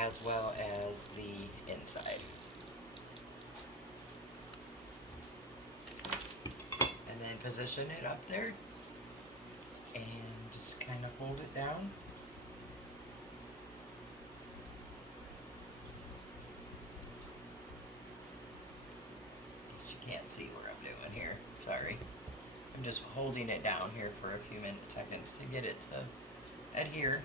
As well as the inside. And then position it up there and just kind of hold it down. You can't see what I'm doing here, sorry. I'm just holding it down here for a few seconds to get it to adhere.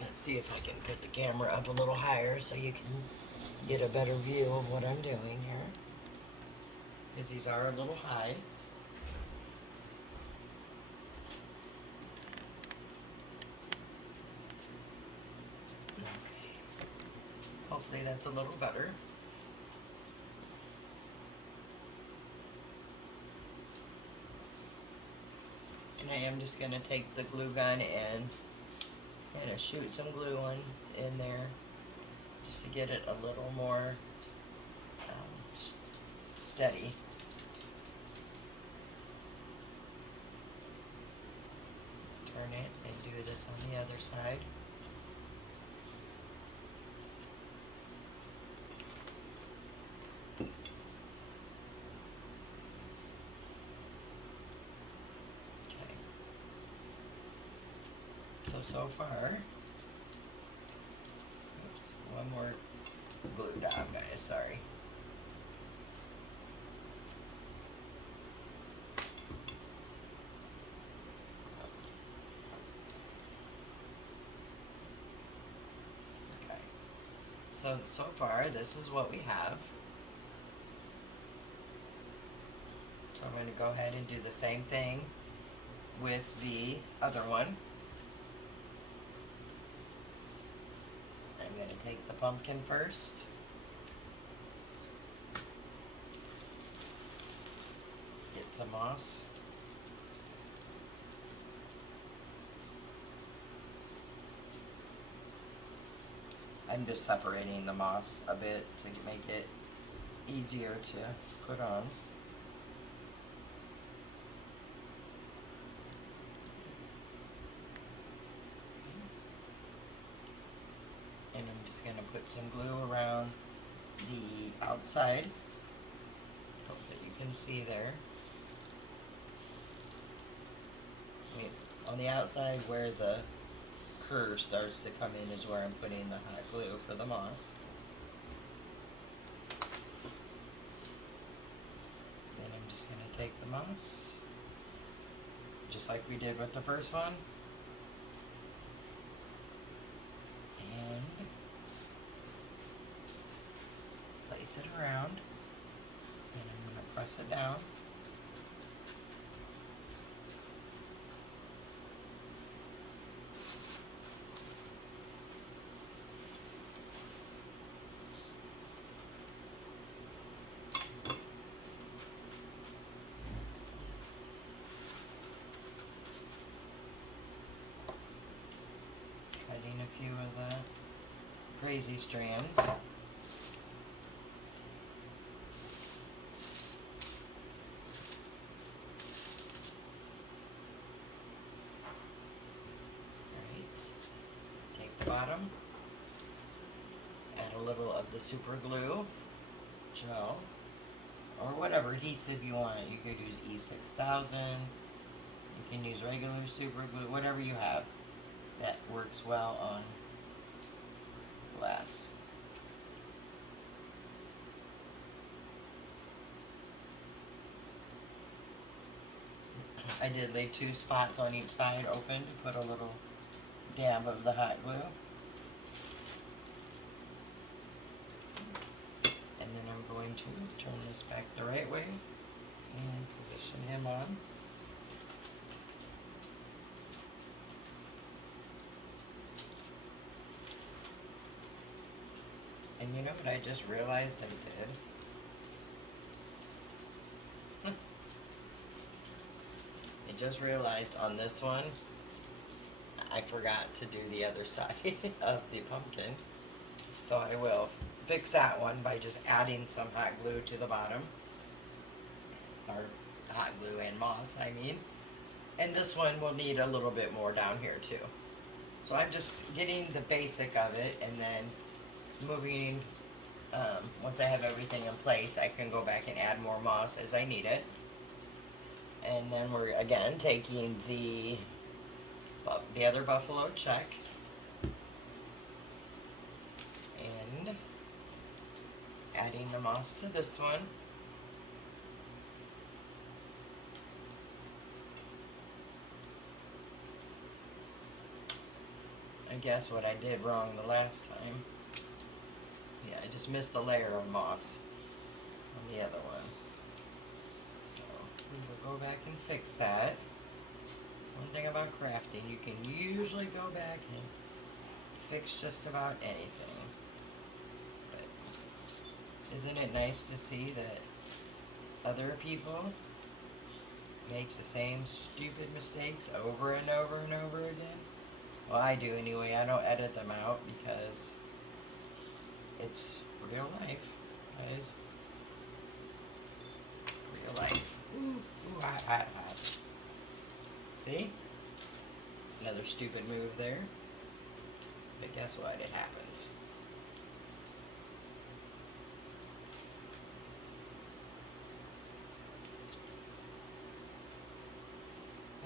Let's see if I can put the camera up a little higher so you can get a better view of what I'm doing here. Because these are a little high. Okay. Hopefully that's a little better. And I am just going to take the glue gun and kind of shoot some glue on in there just to get it a little more steady. Turn it and do this on the other side. So far, oops, one more glue down, guys, sorry. Okay, so far, this is what we have. So I'm going to go ahead and do the same thing with the other one. I'm going to take the pumpkin first. Get some moss. I'm just separating the moss a bit to make it easier to put on. And I'm just going to put some glue around the outside. Hope that you can see there. On the outside where the curve starts to come in is where I'm putting the hot glue for the moss. Then I'm just going to take the moss, just like we did with the first one. Place it around, and I'm going to press it down. Just cutting a few of the crazy strands. Bottom, add a little of the super glue gel or whatever adhesive you want. You could use E6000, you can use regular super glue, whatever you have that works well on glass. I did lay 2 spots on each side open to put a little dab of the hot glue. And then I'm going to turn this back the right way and position him on. And you know what I just realized I did? I just realized on this one I forgot to do the other side of the pumpkin, so I will fix that one by just adding some hot glue to the bottom, or hot glue and moss I mean, and this one will need a little bit more down here too. So I'm just getting the basic of it, and then moving, once I have everything in place, I can go back and add more moss as I need it. And then we're again taking the other buffalo check and adding the moss to this one. I guess what I did wrong the last time. Yeah, I just missed a layer of moss on the other one. So we will go back and fix that. One thing about crafting, you can usually go back and fix just about anything. But isn't it nice to see that other people make the same stupid mistakes over and over and over again? Well, I do anyway. I don't edit them out because it's real life, guys. Real life. Ooh, hot, hot, hot. See? Another stupid move there. But guess what? It happens.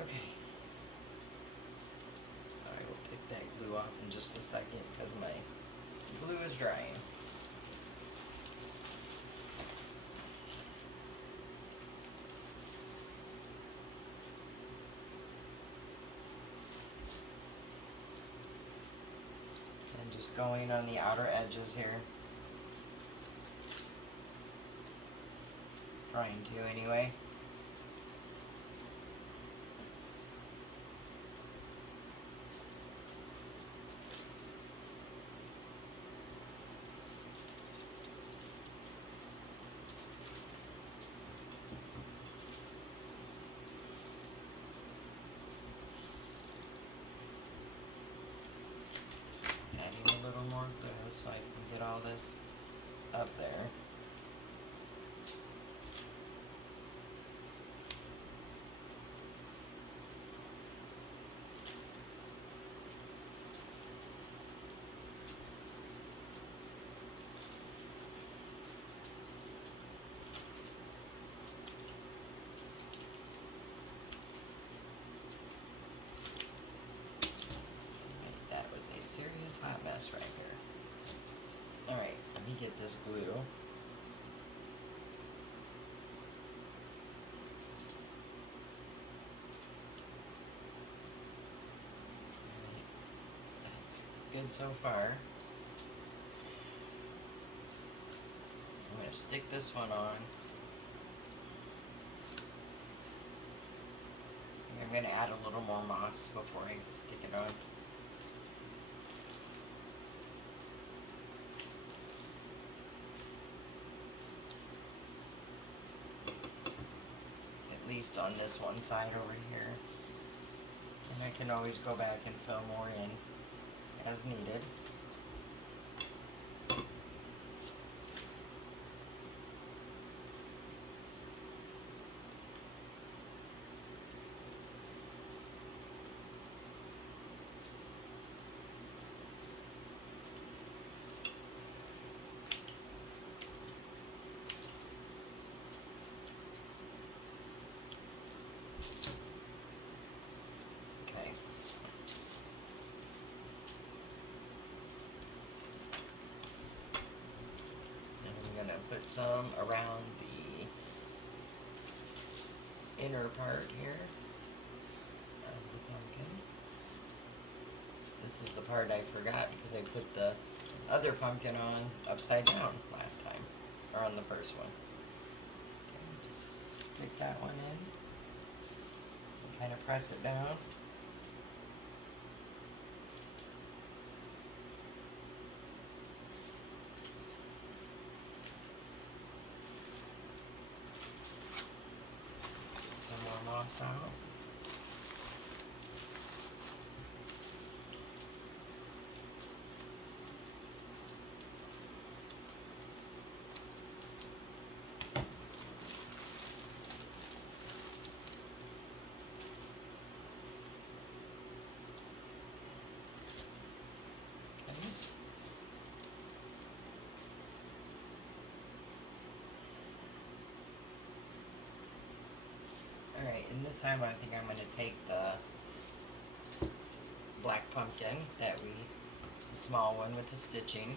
Okay. I will pick that glue off in just a second because my glue is drying. And just going on the outer edges here. Trying to anyway. Adding a little more glue so I can get all this up there. That was a serious hot mess right there. Alright, let me get this glue. That's good so far. I'm going to stick this one on. I'm going to add a little more moss before I stick it on. At least on this one side over here. And I can always go back and fill more in as needed. Put some around the inner part here of the pumpkin. This is the part I forgot because I put the other pumpkin on upside down last time, or on the first one. Okay, just stick that one in and kind of press it down. Moss out. This time I think I'm going to take the black pumpkin the small one with the stitching.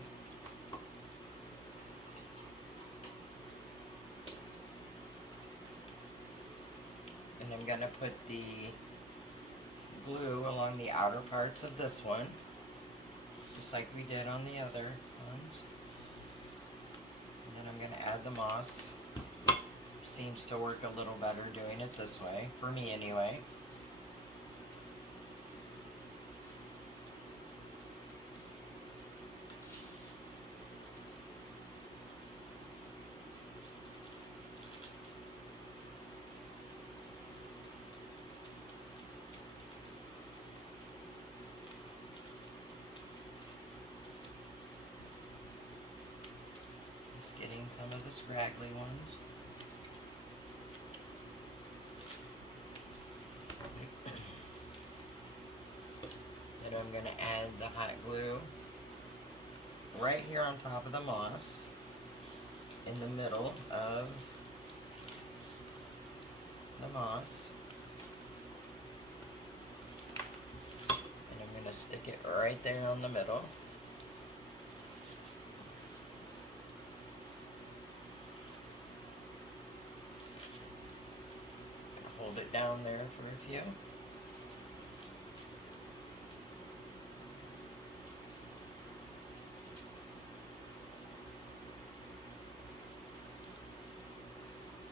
And I'm going to put the glue along the outer parts of this one, just like we did on the other ones. And then I'm going to add the moss. Seems to work a little better doing it this way, for me anyway. Just getting some of the scraggly ones. Then I'm going to add the hot glue right here on top of the moss, in the middle of the moss. And I'm going to stick it right there on the middle. Hold it down there for a few.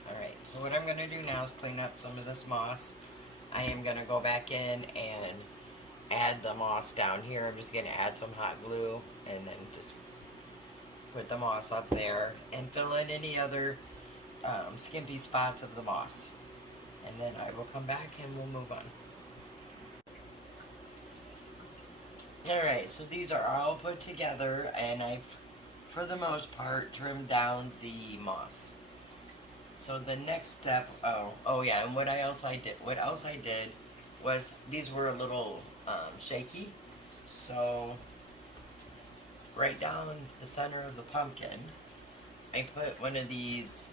Alright, so what I'm going to do now is clean up some of this moss. I am going to go back in and add the moss down here. I'm just going to add some hot glue and then just put the moss up there and fill in any other skimpy spots of the moss. And then I will come back and we'll move on. Alright, so these are all put together and I've, for the most part, trimmed down the moss. So the next step, oh yeah, and what else I did was, these were a little shaky. So right down the center of the pumpkin, I put one of these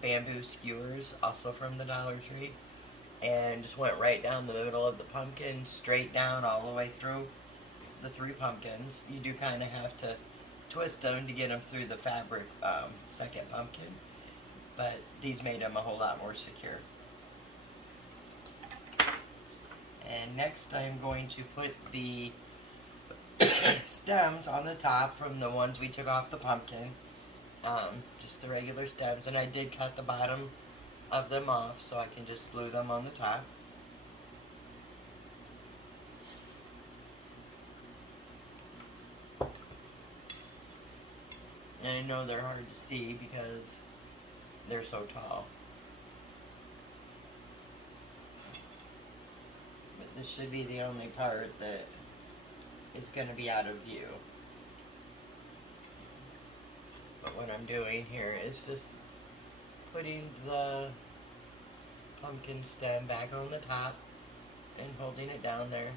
bamboo skewers, also from the Dollar Tree, and just went right down the middle of the pumpkin, straight down all the way through the 3 pumpkins. You do kind of have to twist them to get them through the fabric second pumpkin, but these made them a whole lot more secure. And next I'm going to put the stems on the top from the ones we took off the pumpkin. Just the regular stems, and I did cut the bottom of them off so I can just glue them on the top. And I know they're hard to see because they're so tall. But this should be the only part that is going to be out of view. But what I'm doing here is just putting the pumpkin stem back on the top and holding it down there.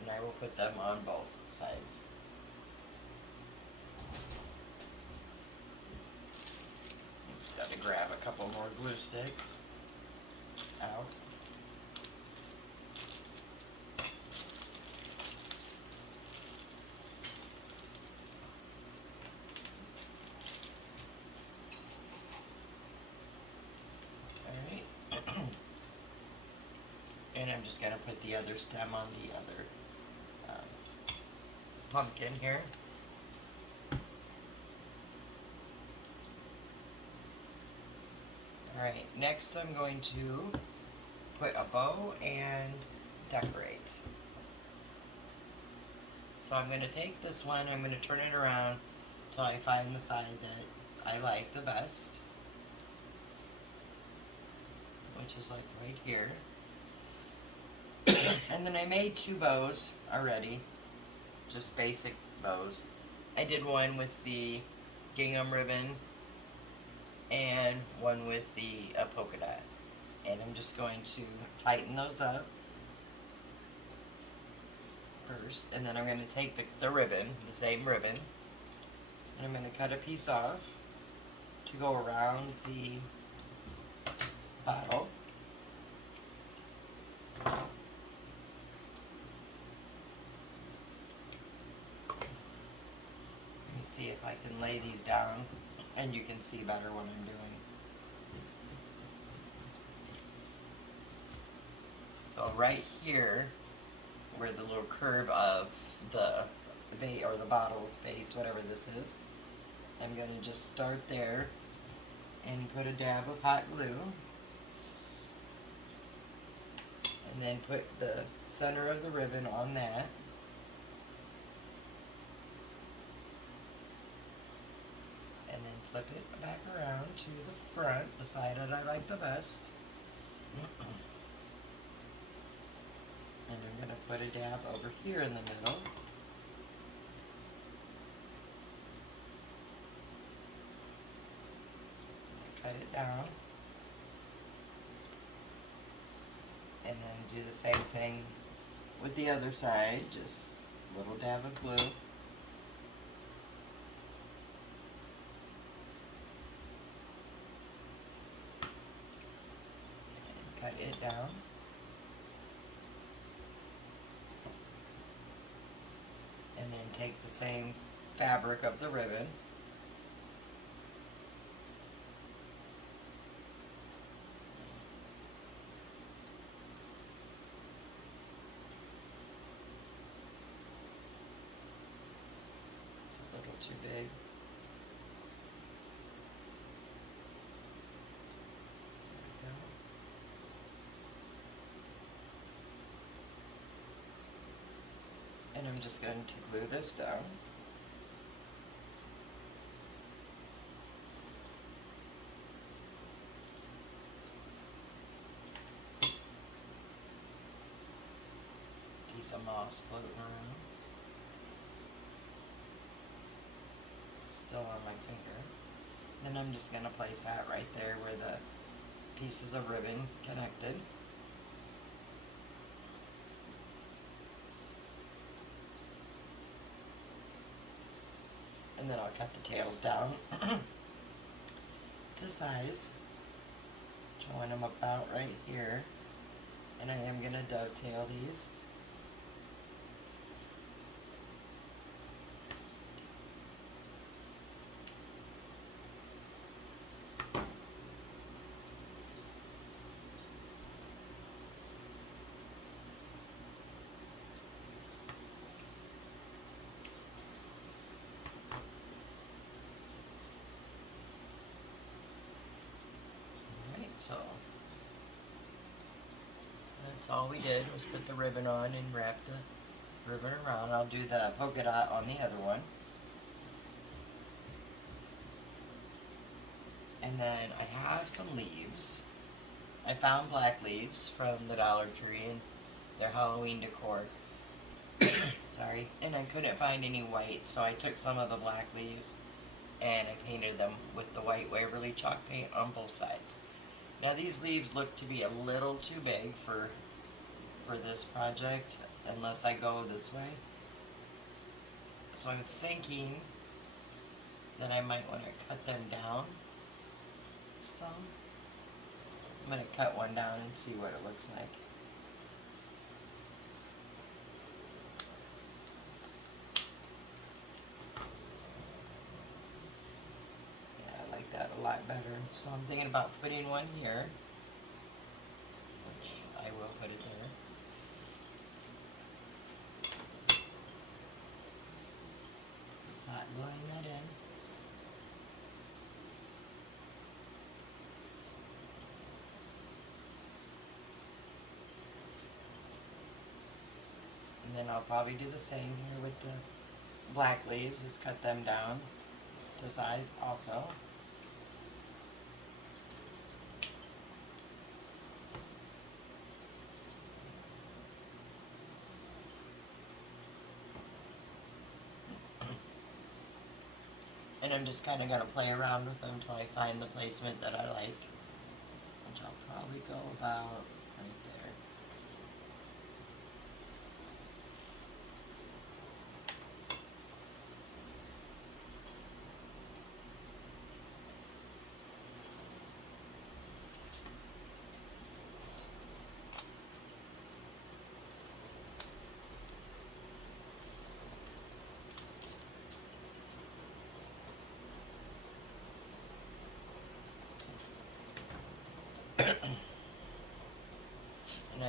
And I will put them on both sides. Got to grab a couple more glue sticks out. And I'm just going to put the other stem on the other pumpkin here. Alright, next I'm going to put a bow and decorate. So I'm going to take this one, I'm going to turn it around until I find the side that I like the best, which is like right here. And then I made 2 bows already, just basic bows. I did one with the gingham ribbon and one with the polka dot. And I'm just going to tighten those up first, and then I'm going to take the ribbon, the same ribbon, and I'm going to cut a piece off to go around the bottle. Let me see if I can lay these down and you can see better what I'm doing. So right here, where the little curve of the vase or the bottle base, whatever this is, I'm going to just start there and put a dab of hot glue. And then put the center of the ribbon on that. And then flip it back around to the front, the side that I like the best. And I'm going to put a dab over here in the middle. Cut it down. And then do the same thing with the other side, just a little dab of glue. And cut it down. And then take the same fabric of the ribbon. It's a little too big. There we go. And I'm just going to glue this down. Piece of moss floating around. Still on my finger. Then I'm just going to place that right there where the pieces of ribbon connected. And then I'll cut the tails down to size, join them about right here, and I am going to dovetail these. So that's all we did was put the ribbon on and wrap the ribbon around. I'll do the polka dot on the other one. And then I have some leaves. I found black leaves from the Dollar Tree and their Halloween decor. Sorry. And I couldn't find any white, so I took some of the black leaves and I painted them with the white Waverly chalk paint on both sides. Now these leaves look to be a little too big for this project unless I go this way. So I'm thinking that I might want to cut them down some. I'm going to cut one down and see what it looks like. That a lot better. So I'm thinking about putting one here, which I will put it there. It's hot gluing that in. And then I'll probably do the same here with the black leaves, is cut them down to size also. And I'm just kind of going to play around with them until I find the placement that I like, which I'll probably go about right there.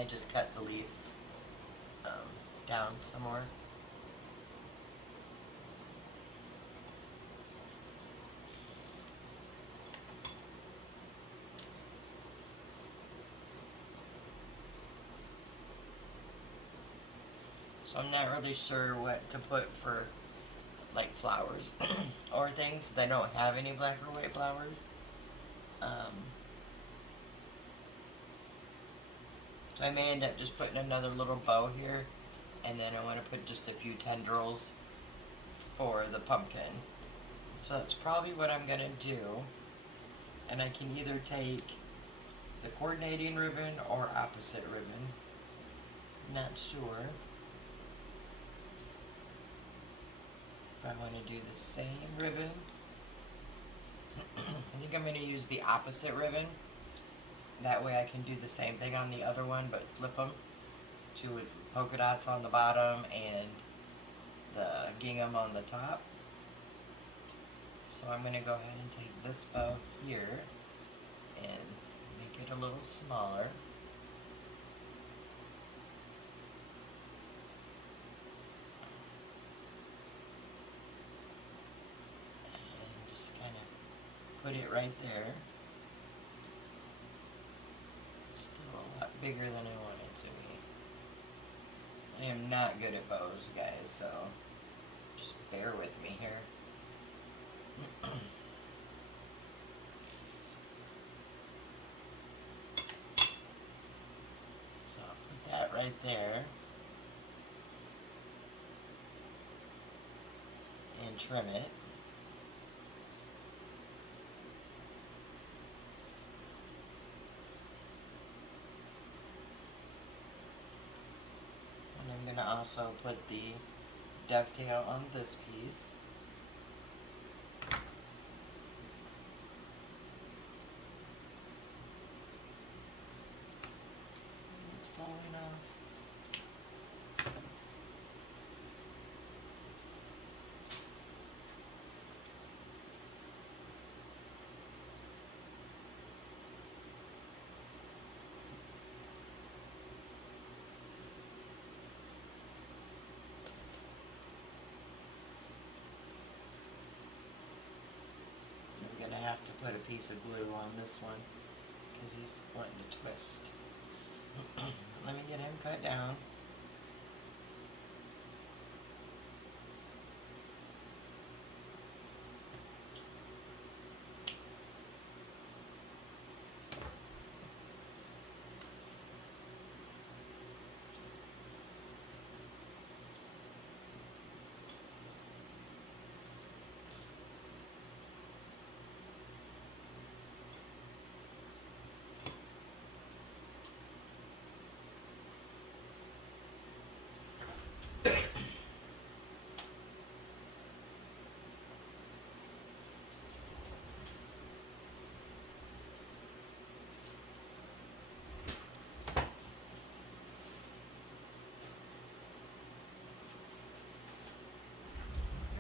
just cut the leaf down some more. So I'm not really sure what to put for like flowers or things. They don't have any black or white flowers. So I may end up just putting another little bow here, and then I want to put just a few tendrils for the pumpkin. So that's probably what I'm gonna do. And I can either take the coordinating ribbon or opposite ribbon. Not sure if I want to do the same ribbon. I think I'm going to use the opposite ribbon. That way I can do the same thing on the other one, but flip them to polka dots on the bottom and the gingham on the top. So I'm going to go ahead and take this bow here and make it a little smaller. And just kind of put it right there. Still a lot bigger than I want it to be. I am not good at bows, guys, so just bear with me here. So I'll put that right there and trim it. And I'm going to also put the dovetail on this piece. It's falling off. I'm going to have to put a piece of glue on this one because he's wanting to twist. Let me get him cut down.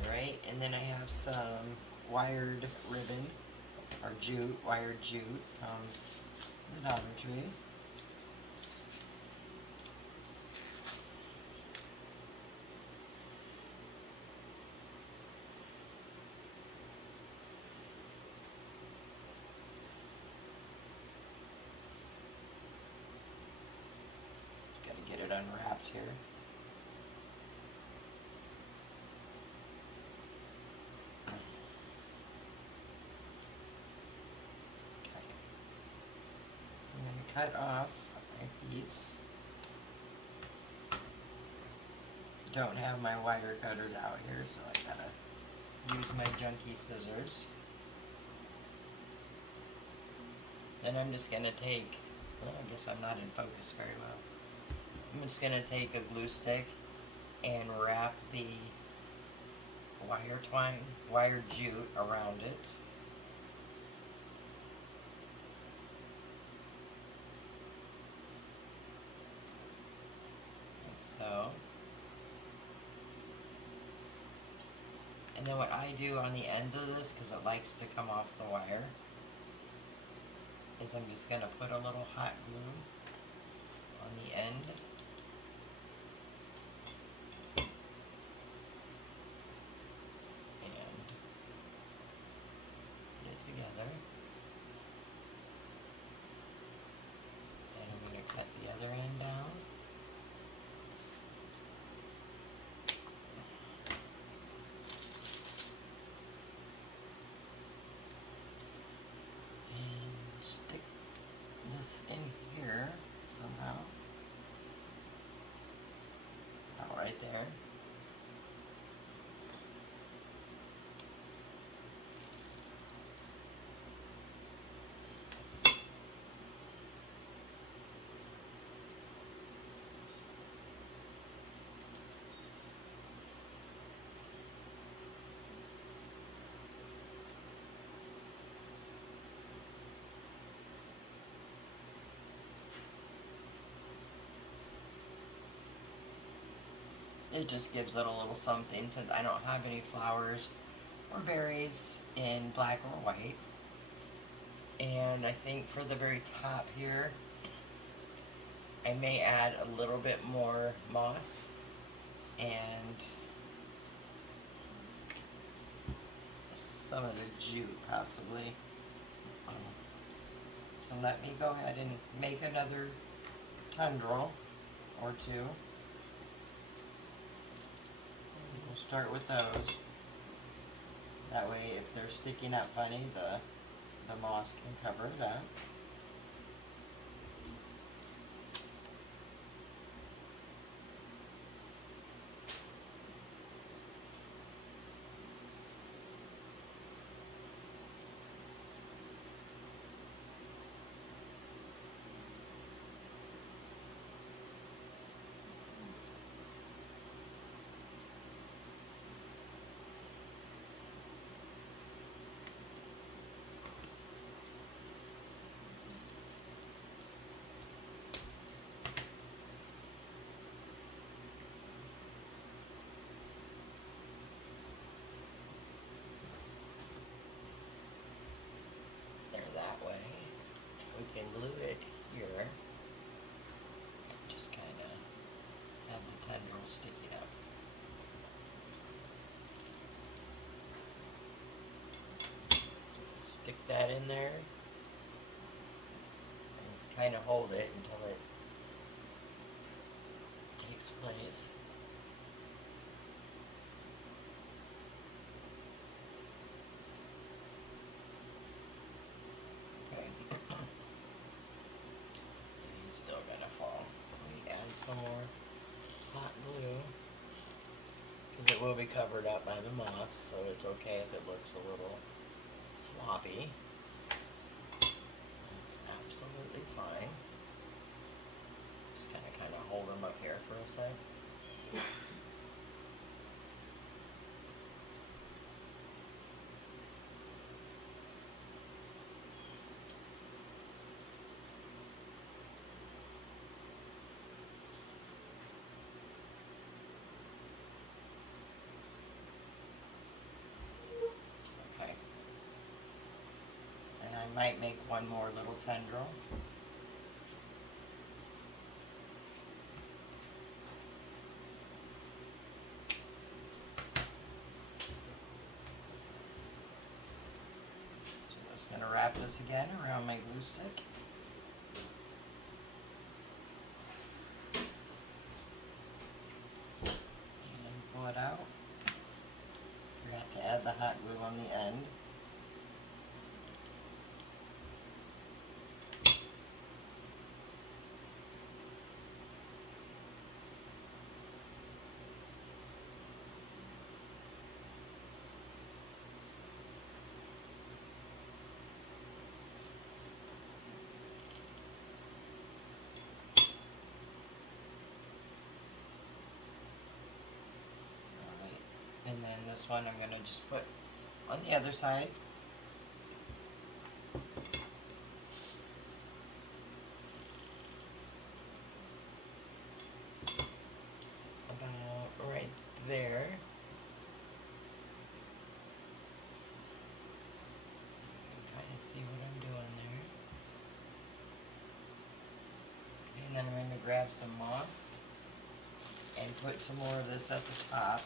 Alright, and then I have some wired ribbon, or jute, wired jute from the Dollar Tree. Gotta get it unwrapped here. Cut off a piece. Don't have my wire cutters out here, so I gotta use my junky scissors. Then I'm just gonna take, well, I guess I'm not in focus very well. I'm just gonna take a glue stick and wrap the wire jute around it. So, and then what I do on the ends of this, because it likes to come off the wire, is I'm just going to put a little hot glue on the end. And put it together. And I'm going to cut the other end down. And stick this in here somehow. About right there. It just gives it a little something since I don't have any flowers or berries in black or white. And I think for the very top here, I may add a little bit more moss and some of the jute possibly. So let me go ahead and make another tendril or two. We'll start with those. That way if they're sticking up funny, the moss can cover it up. That way we can glue it here and just kind of have the tendril sticking up. So stick that in there and kind of hold it until it takes place. Still gonna fall. Let me add some more hot glue because it will be covered up by the moss, so it's okay if it looks a little sloppy. It's absolutely fine. Just kind of hold them up here for a sec. I might make one more little tendril. So I'm just going to wrap this again around my glue stick. And pull it out. Forgot to add the hot glue on the end. And then this one I'm going to just put on the other side. About right there. You can kind of see what I'm doing there. Okay, and then I'm going to grab some moss and put some more of this at the top.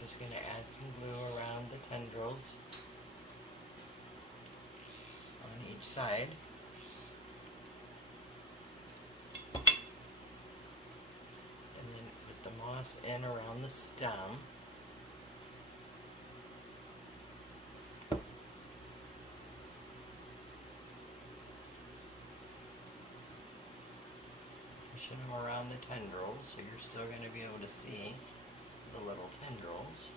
Just going to add some glue around the tendrils on each side. And then put the moss in around the stem. Pushing them around the tendrils so you're still going to be able to see the little tendrils.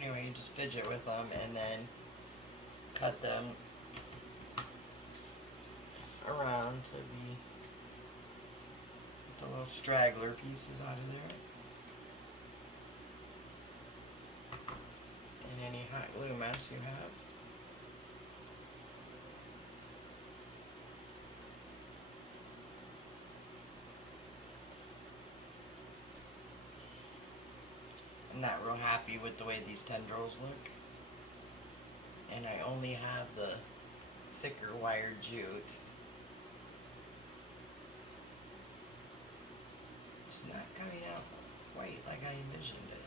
Anyway, you just fidget with them and then cut them around to be the little straggler pieces out of there. And any hot glue mess you have. I'm not real happy with the way these tendrils look, and I only have the thicker wire jute. It's not coming out quite like I envisioned it.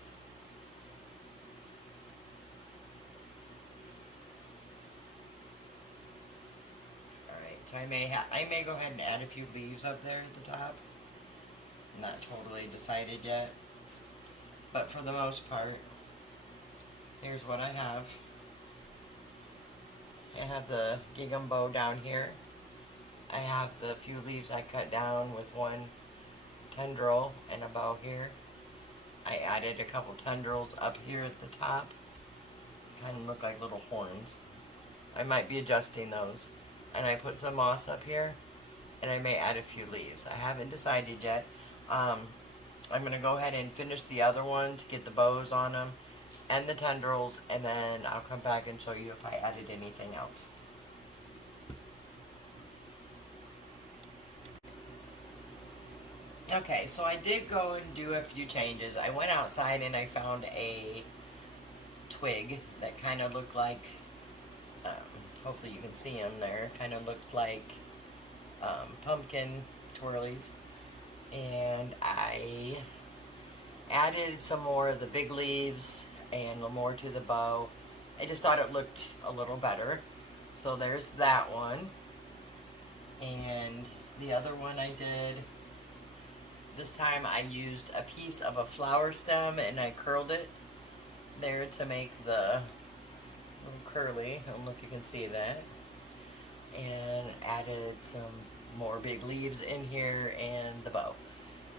Alright, so I may go ahead and add a few leaves up there at the top. I'm not totally decided yet. But for the most part, here's what I have. I have the gingham bow down here. I have the few leaves I cut down with one tendril and a bow here. I added a couple tendrils up here at the top. Kind of look like little horns. I might be adjusting those. And I put some moss up here. And I may add a few leaves. I haven't decided yet. I'm going to go ahead and finish the other one to get the bows on them and the tendrils, and then I'll come back and show you if I added anything else. Okay, so I did go and do a few changes. I went outside and I found a twig that kind of looked like, hopefully you can see them there, kind of looked like pumpkin twirlies. And I added some more of the big leaves and a little more to the bow. I just thought it looked a little better. So there's that one. And the other one I did, this time I used a piece of a flower stem and I curled it there to make the little curly. I don't know if you can see that. And added some more big leaves in here and the bow.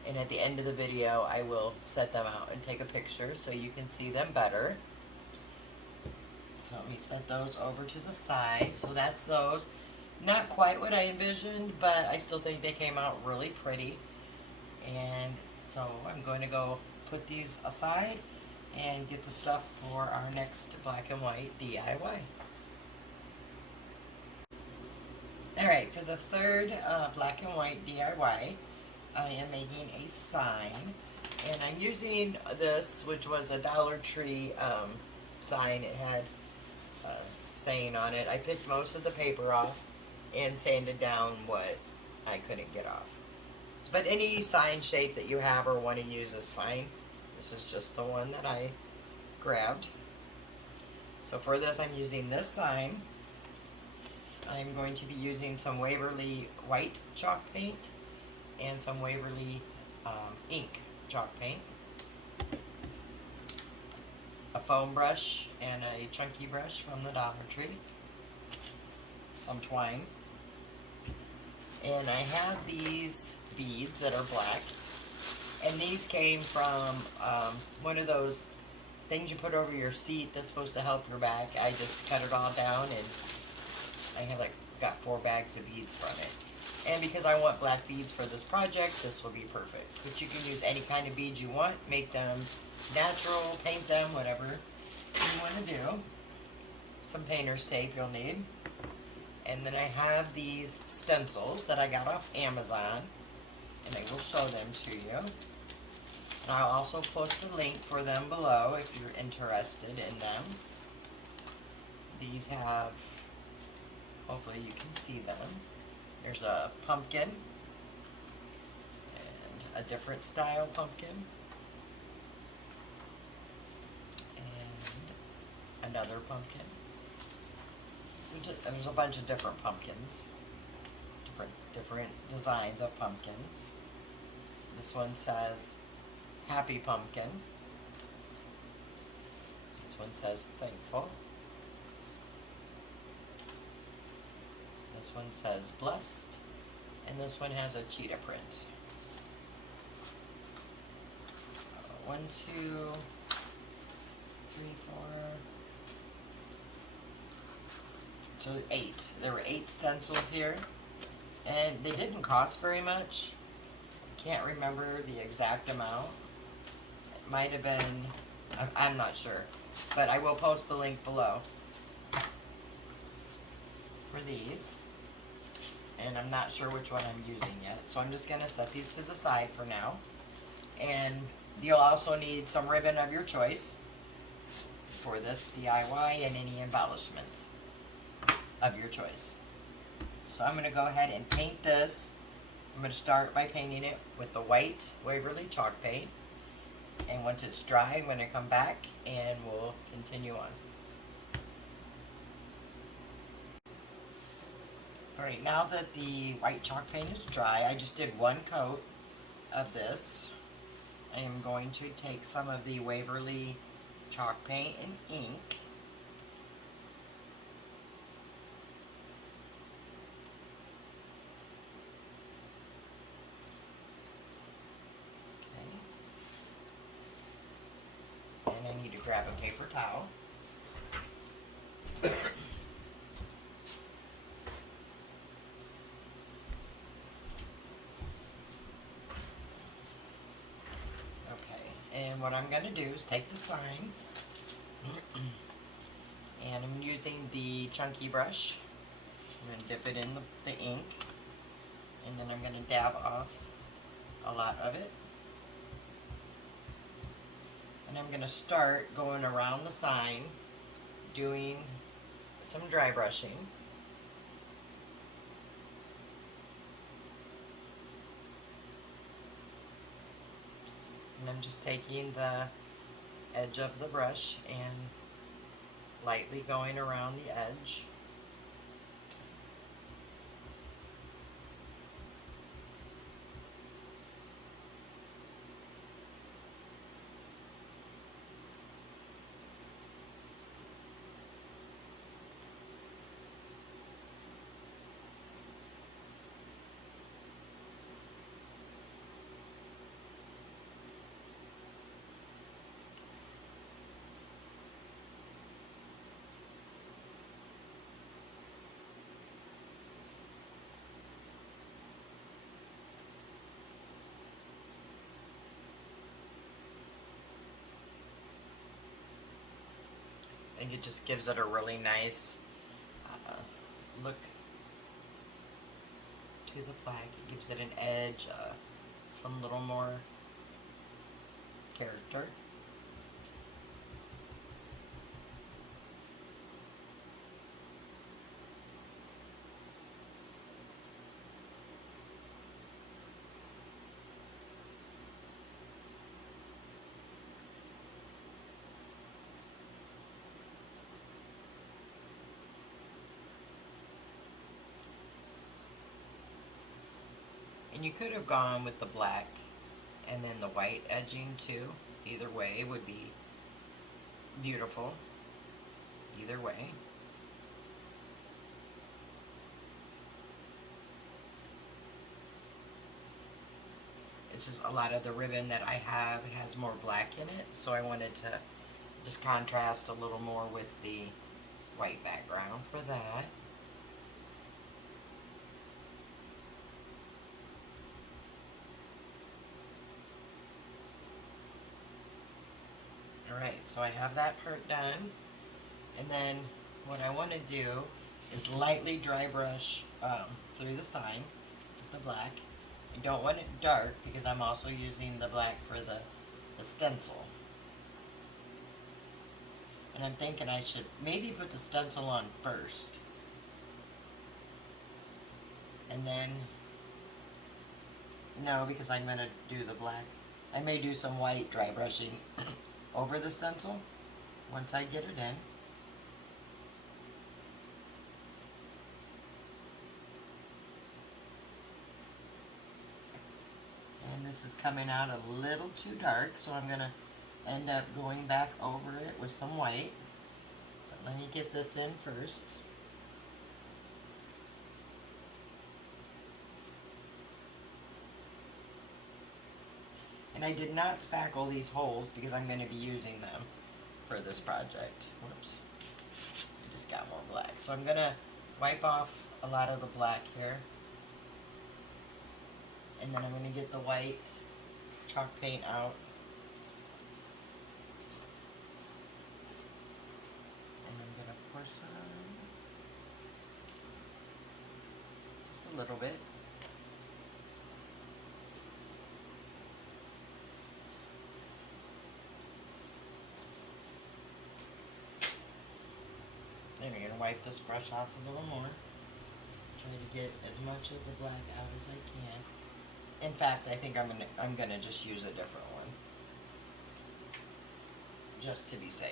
And at the end of the video I will set them out and take a picture so you can see them better. So let me set those over to the side. So that's those. Not quite what I envisioned, but I still think they came out really pretty. And so I'm going to go put these aside and get the stuff for our next black and white DIY. Alright, for the third black and white DIY, I am making a sign. And I'm using this, which was a Dollar Tree sign. It had saying on it. I picked most of the paper off and sanded down what I couldn't get off. But any sign shape that you have or want to use is fine. This is just the one that I grabbed. So for this, I'm using this sign. I'm going to be using some Waverly white chalk paint and some Waverly ink chalk paint. a foam brush and a chunky brush from the Dollar Tree, some twine, and I have these beads that are black, and these came from one of those things you put over your seat that's supposed to help your back. I just cut it all down, and I have got 4 bags of beads from it. And because I want black beads for this project, this will be perfect. But you can use any kind of beads you want, make them natural, paint them, whatever you want to do. Some painter's tape you'll need. And then I have these stencils that I got off Amazon, and I will show them to you. And I'll also post a link for them below if you're interested in them. These have, hopefully you can see them. There's a pumpkin and a different style pumpkin and another pumpkin. There's a bunch of different pumpkins, different designs of pumpkins. This one says Happy Pumpkin. This one says Thankful. This one says Blessed, and this one has a cheetah print. So 1, 2, 3, 4. So 8. There were 8 stencils here, and they didn't cost very much. Can't remember the exact amount. It might have been, I'm not sure, but I will post the link below for these. And I'm not sure which one I'm using yet, so I'm just going to set these to the side for now. And you'll also need some ribbon of your choice for this DIY and any embellishments of your choice. So I'm going to go ahead and paint this. I'm going to start by painting it with the white Waverly chalk paint. And once it's dry, I'm going to come back and we'll continue on. Alright, now that the white chalk paint is dry, I just did 1 coat of this. I am going to take some of the Waverly chalk paint and ink. Okay. And I need to grab a paper towel. And what I'm going to do is take the sign, and I'm using the chunky brush. I'm going to dip it in the ink, and then I'm going to dab off a lot of it. And I'm going to start going around the sign, doing some dry brushing. And I'm just taking the edge of the brush and lightly going around the edge. I think it just gives it a really nice look to the plaque. It gives it an edge, some little more character. And you could have gone with the black and then the white edging too. Either way would be beautiful either way. It's just a lot of the ribbon that I have has more black in it, so I wanted to just contrast a little more with the white background for that. Alright, so I have that part done. And then what I want to do is lightly dry brush through the sign with the black. I don't want it dark because I'm also using the black for the stencil. And I'm thinking I should maybe put the stencil on first. And then, no, because I'm going to do the black. I may do some white dry brushing over the stencil once I get it in. And this is coming out a little too dark, so I'm going to end up going back over it with some white. But let me get this in first. And I did not spackle these holes because I'm going to be using them for this project. Whoops. I just got more black. So I'm going to wipe off a lot of the black here. And then I'm going to get the white chalk paint out. And I'm going to pour some. Just a little bit. Then you're going to wipe this brush off a little more. Try to get as much of the black out as I can. In fact, I think I'm gonna just use a different one, just to be safe.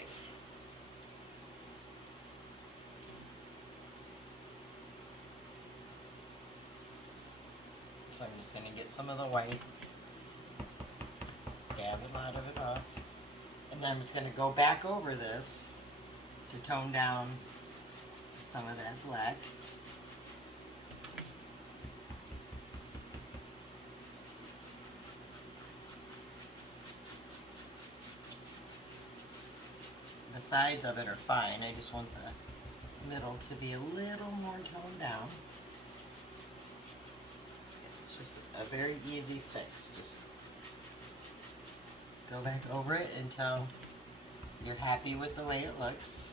So I'm just gonna get some of the white, dab a lot of it off, and then I'm just gonna go back over this to tone down some of that black. The sides of it are fine. I just want the middle to be a little more toned down. It's just a very easy fix. Just go back over it until you're happy with the way it looks.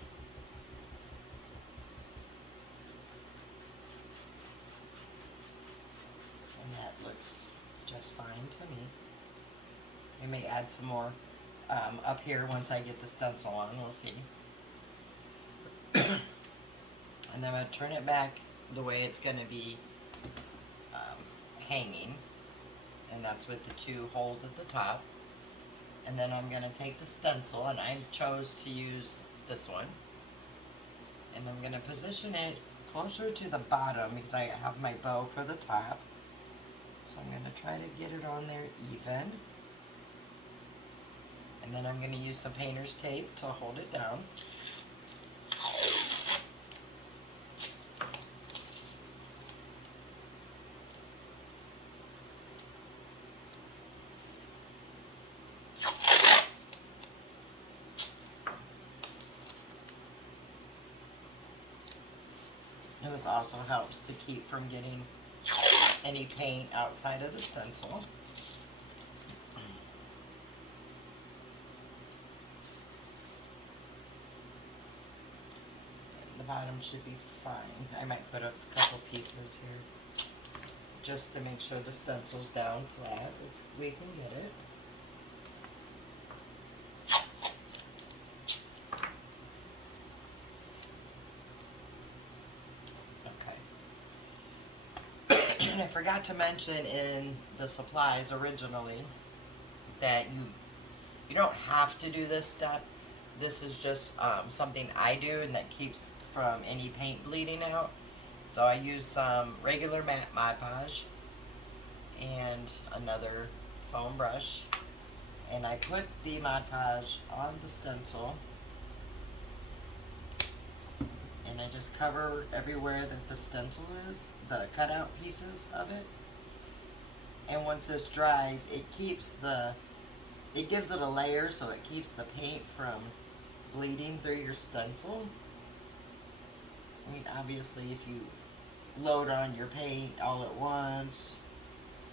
And that looks just fine to me. I may add some more up here once I get the stencil on, we'll see. And then I'm going to turn it back the way it's going to be hanging, and that's with the two holes at the top. And then I'm going to take the stencil, and I chose to use this one, and I'm going to position it closer to the bottom because I have my bow for the top. So I'm going to try to get it on there even. And then I'm going to use some painter's tape to hold it down. And this also helps to keep from getting any paint outside of the stencil. The bottom should be fine. I might put a couple pieces here just to make sure the stencil's down flat as we can get it. Okay. And I forgot to mention in the supplies originally that you don't have to do this step. This is just something I do, and that keeps from any paint bleeding out. So I use some regular matte Mod Podge and another foam brush, and I put the Mod Podge on the stencil And I just cover everywhere that the stencil is, the cutout pieces of it. And once this dries, it gives it a layer so it keeps the paint from bleeding through your stencil. I mean, obviously, if you load on your paint all at once,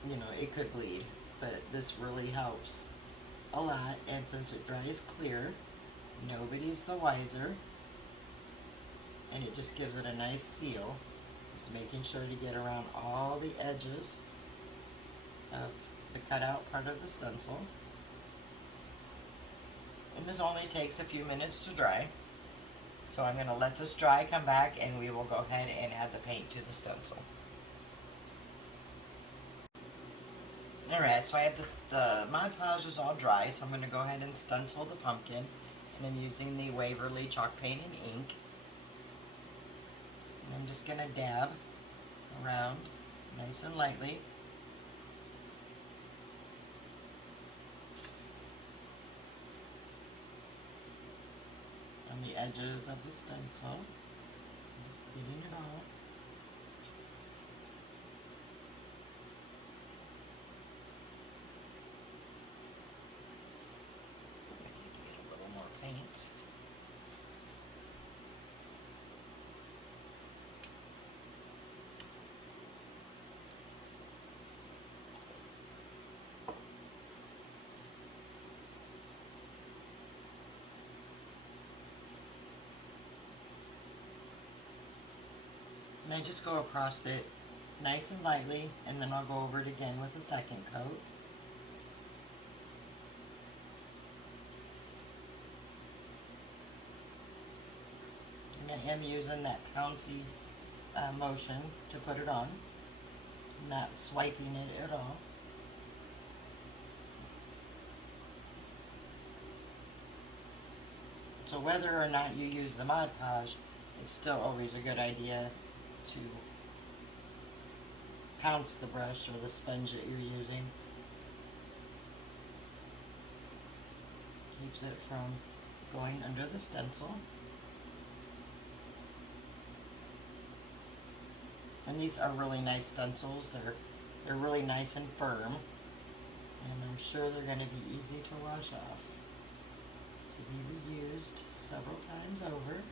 you know, it could bleed. But this really helps a lot. And since it dries clear, nobody's the wiser. And it just gives it a nice seal. Just making sure to get around all the edges of the cutout part of the stencil. And this only takes a few minutes to dry. So I'm going to let this dry, come back, and we will go ahead and add the paint to the stencil. Alright, so I have the Mod Podge is all dry, so I'm going to go ahead and stencil the pumpkin. And I'm using the Waverly chalk paint and ink. And I'm just going to dab around nice and lightly. On the edges of the stencil. I'm just getting it all. Get a little more paint. And I just go across it nice and lightly, and then I'll go over it again with a second coat. And I am using that pouncy motion to put it on. I'm not swiping it at all. So whether or not you use the Mod Podge, it's still always a good idea to pounce the brush or the sponge that you're using. Keeps it from going under the stencil. And these are really nice stencils. They're really nice and firm. And I'm sure they're going to be easy to wash off. To be reused several times over.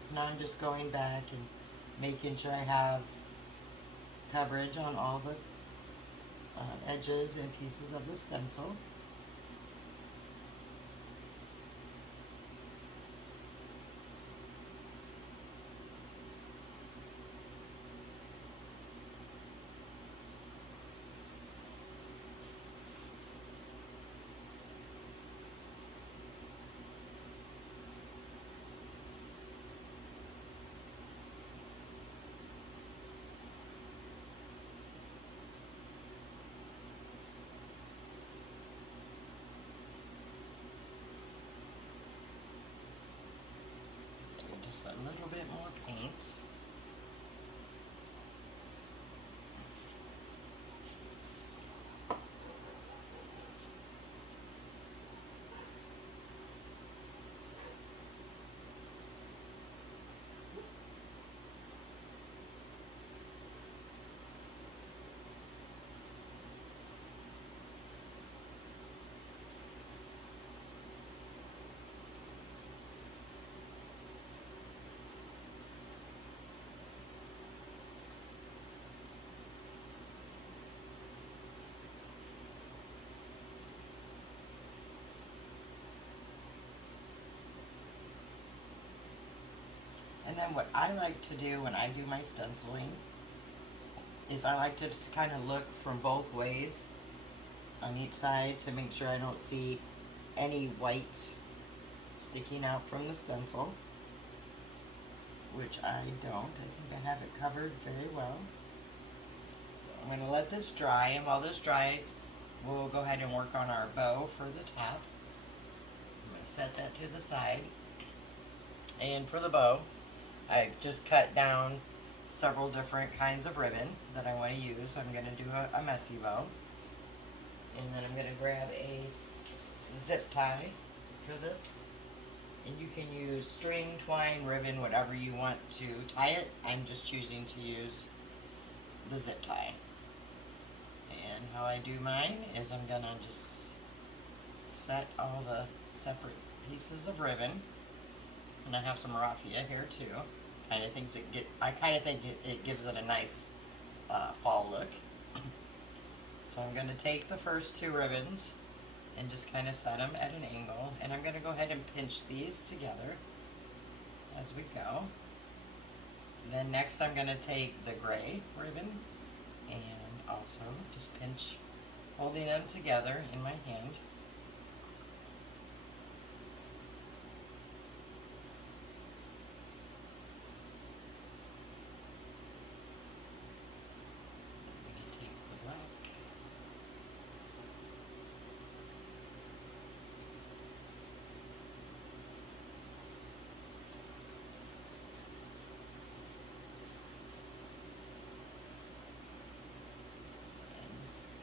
So now I'm just going back and making sure I have coverage on all the edges and pieces of the stencil. Just a little bit more paint. And then what I like to do when I do my stenciling is I like to just kind of look from both ways on each side to make sure I don't see any white sticking out from the stencil, which I don't. I think I have it covered very well. So I'm going to let this dry, and while this dries, we'll go ahead and work on our bow for the top. I'm going to set that to the side. And for the bow, I've just cut down several different kinds of ribbon that I want to use. I'm going to do a messy bow. And then I'm going to grab a zip tie for this. And you can use string, twine, ribbon, whatever you want to tie it. I'm just choosing to use the zip tie. And how I do mine is I'm going to just set all the separate pieces of ribbon. And I have some raffia here too. I kind of think it gives it a nice fall look. So I'm going to take the first two ribbons and just kind of set them at an angle. And I'm going to go ahead and pinch these together as we go. Then next I'm going to take the gray ribbon and also just pinch, holding them together in my hand.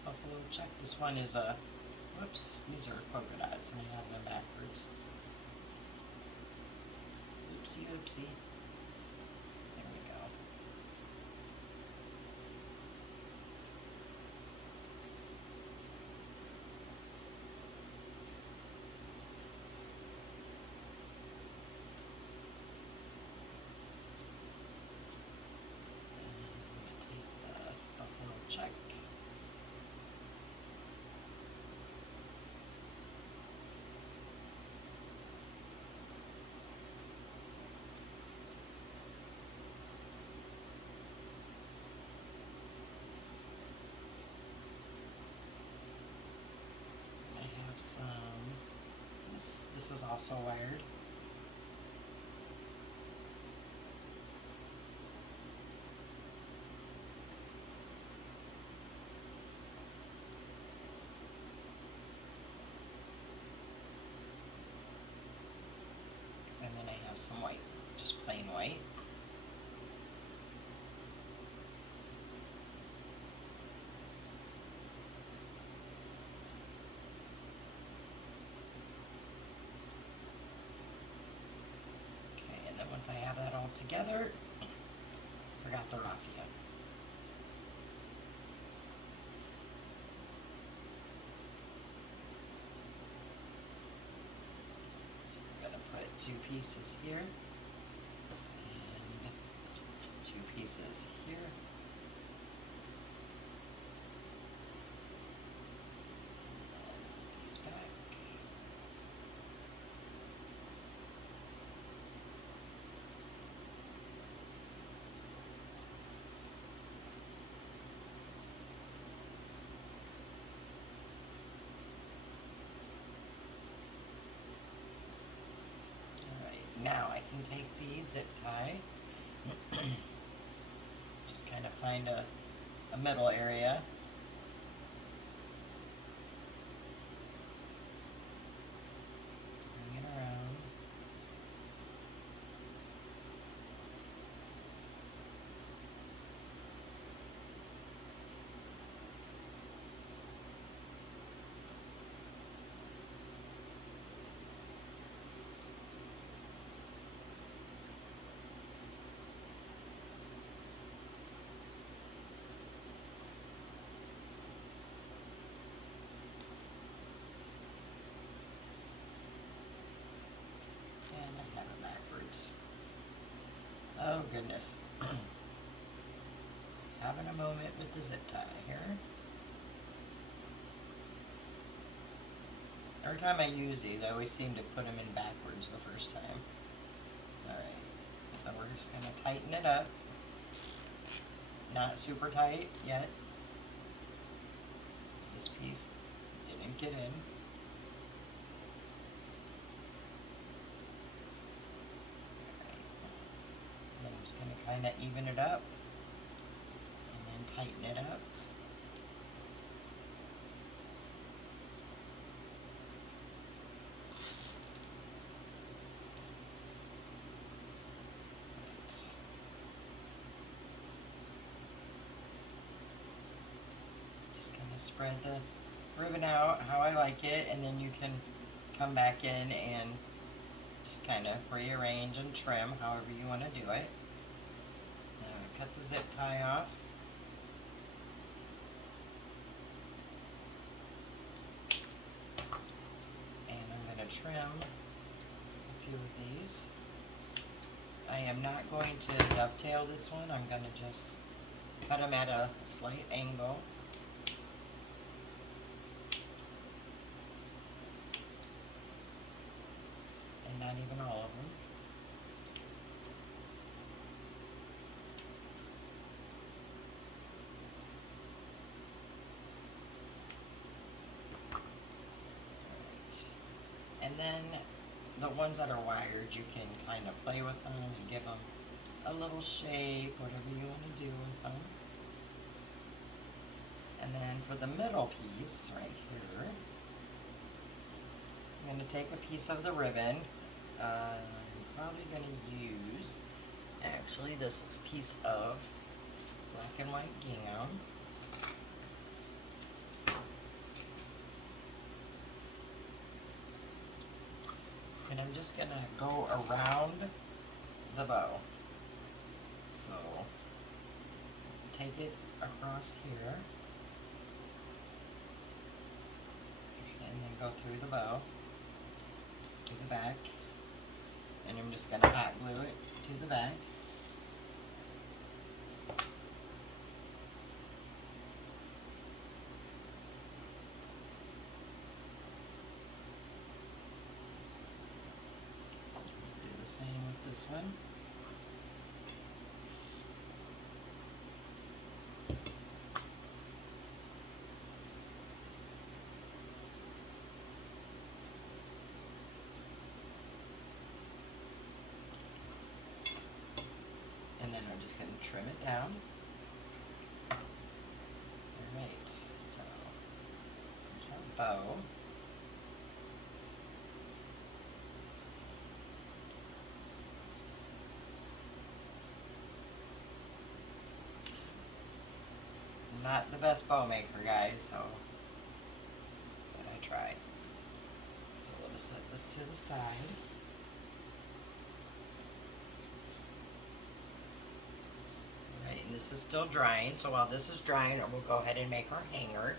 Buffalo check. This one is a, whoops, these are polka dots and I have them backwards. Oopsie, oopsie. There we go. And I'm going to take the buffalo check. This is also wired. And then I have some white, just plain white. Once I have that all together, forgot the raffia. So we're going to put two pieces here and two pieces here. And these back. Now I can take the zip tie, just kind of find a middle area. Bring it around. Oh goodness. Having a moment with the zip tie here. Every time I use these, I always seem to put them in backwards the first time. Alright, so we're just going to tighten it up. Not super tight yet. This piece didn't get in. I'm just going to kind of even it up and then tighten it up. spread the ribbon out how I like it, and then you can come back in and just kind of rearrange and trim however you want to do it. Now cut the zip tie off. And I'm going to trim a few of these. I am not going to dovetail this one. I'm going to just cut them at a slight angle. And not even all of them. And then the ones that are wired, you can kind of play with them and give them a little shape, whatever you want to do with them. And then for the middle piece right here, I'm going to take a piece of the ribbon. I'm probably going to use actually this piece of black and white gingham. And I'm just going to go around the bow. So take it across here and then go through the bow to the back. And I'm just going to hot glue it to the back. Do the same with this one. And then I'm just going to trim it down. Alright, so there's our bow. Not the best bow maker, guys, so but I tried. So we'll just set this to the side. Alright, and this is still drying, so while this is drying, we'll go ahead and make our hanger.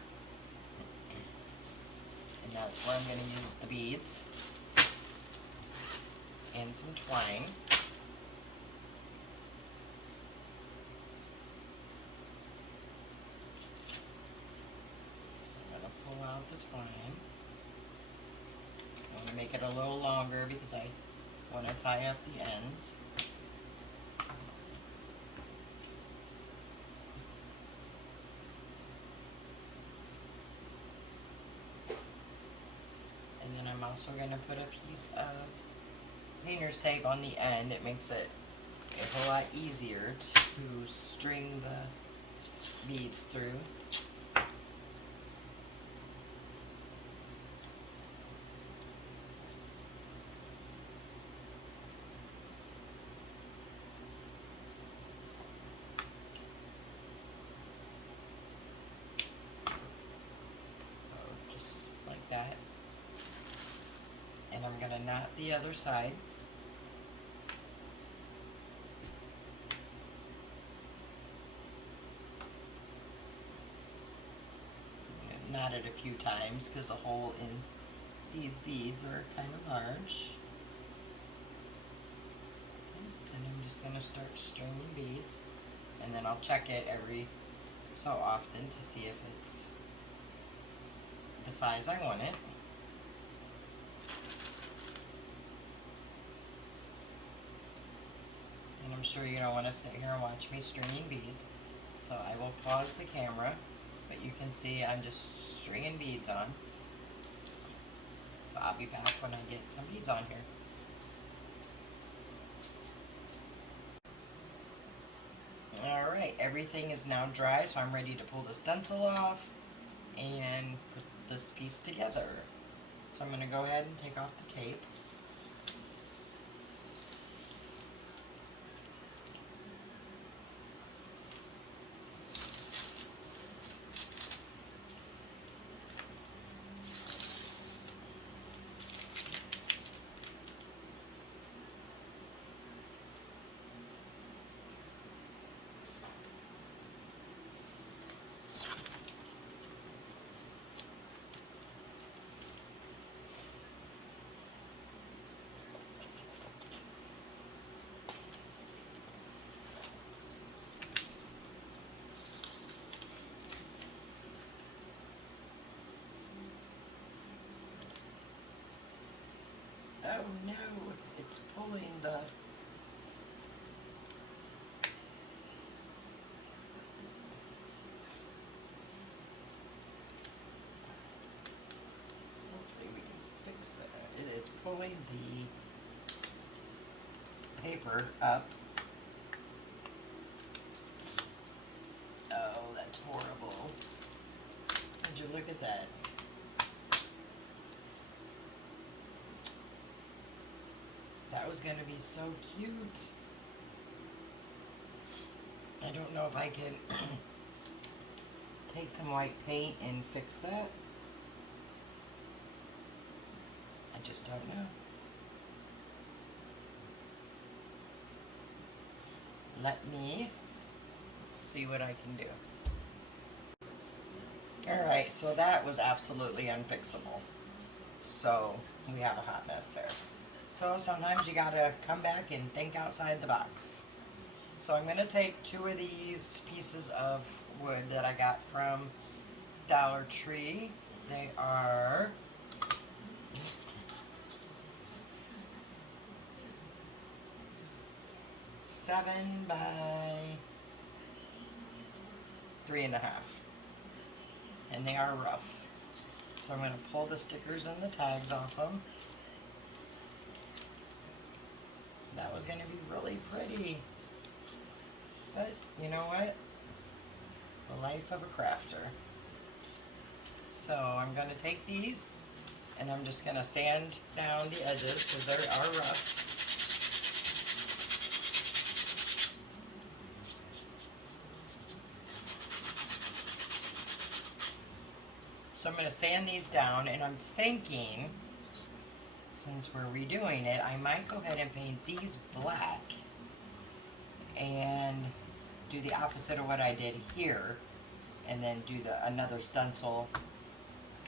And that's where I'm going to use the beads and some twine. Pull out the twine. I want to make it a little longer because I want to tie up the ends. And then I'm also going to put a piece of painter's tape on the end. It makes it a whole lot easier to string the beads through. That. And I'm going to knot the other side. Knot it a few times because the hole in these beads are kind of large. And I'm just going to start stringing beads, and then I'll check it every so often to see if it's the size I want it. And I'm sure you don't want to sit here and watch me stringing beads, so I will pause the camera, but you can see I'm just stringing beads on. So I'll be back when I get some beads on here. Alright, everything is now dry, so I'm ready to pull the stencil off and put this piece together. So I'm going to go ahead and take off the tape. Oh no, it's pulling the... Hopefully we can fix that. It is pulling the paper up. Oh, that's horrible. Would you look at that? That was going to be so cute. I don't know if I can take some white paint and fix that. I just don't know. Let me see what I can do. Alright, so that was absolutely unfixable. So we have a hot mess there. So sometimes you gotta come back and think outside the box. So I'm gonna take 2 of these pieces of wood that I got from Dollar Tree. They are seven by 3.5, and they are rough. So I'm going to pull the stickers and the tags off them. That was going to be really pretty, but you know what? It's the life of a crafter. So I'm going to take these and I'm just going to sand down the edges because they are rough. So I'm going to sand these down, and I'm thinking, since we're redoing it, I might go ahead and paint these black and do the opposite of what I did here, and then do another stencil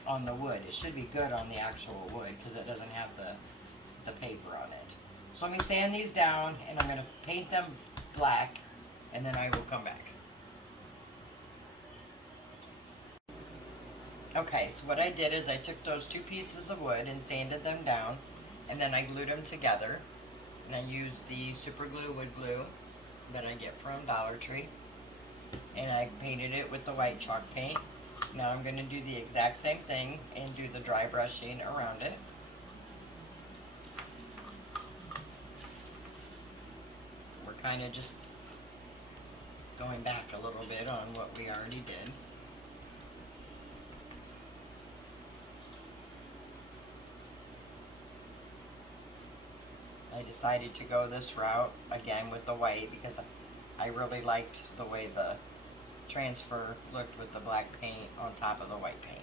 on the wood. It should be good on the actual wood because it doesn't have the paper on it. So let me sand these down, and I'm going to paint them black, and then I will come back. Okay, so what I did is I took those 2 pieces of wood and sanded them down, and then I glued them together. And I used the super glue wood glue that I get from Dollar Tree, and I painted it with the white chalk paint. Now I'm going to do the exact same thing and do the dry brushing around it. We're kind of just going back a little bit on what we already did. I decided to go this route again with the white because I really liked the way the transfer looked with the black paint on top of the white paint.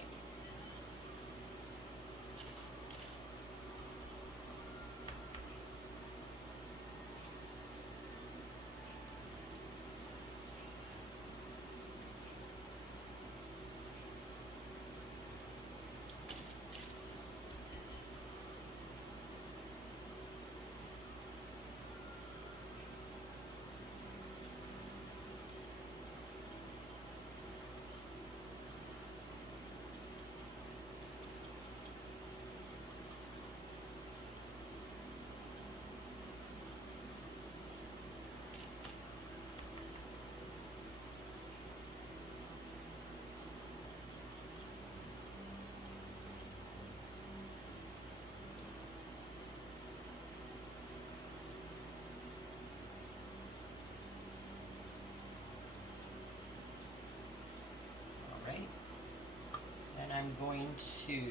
I'm going to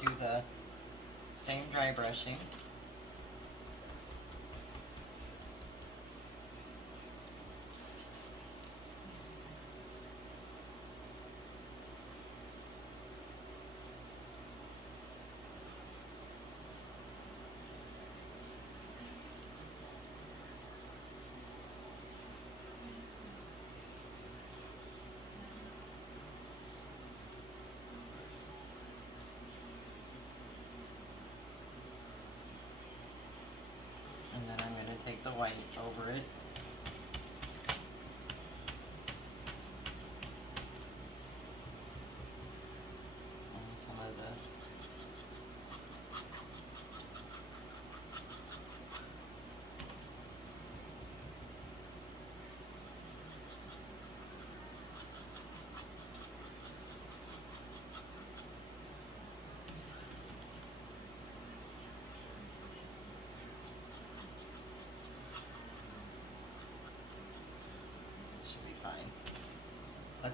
do the same dry brushing. And then I'm going to take the white over it. And some of the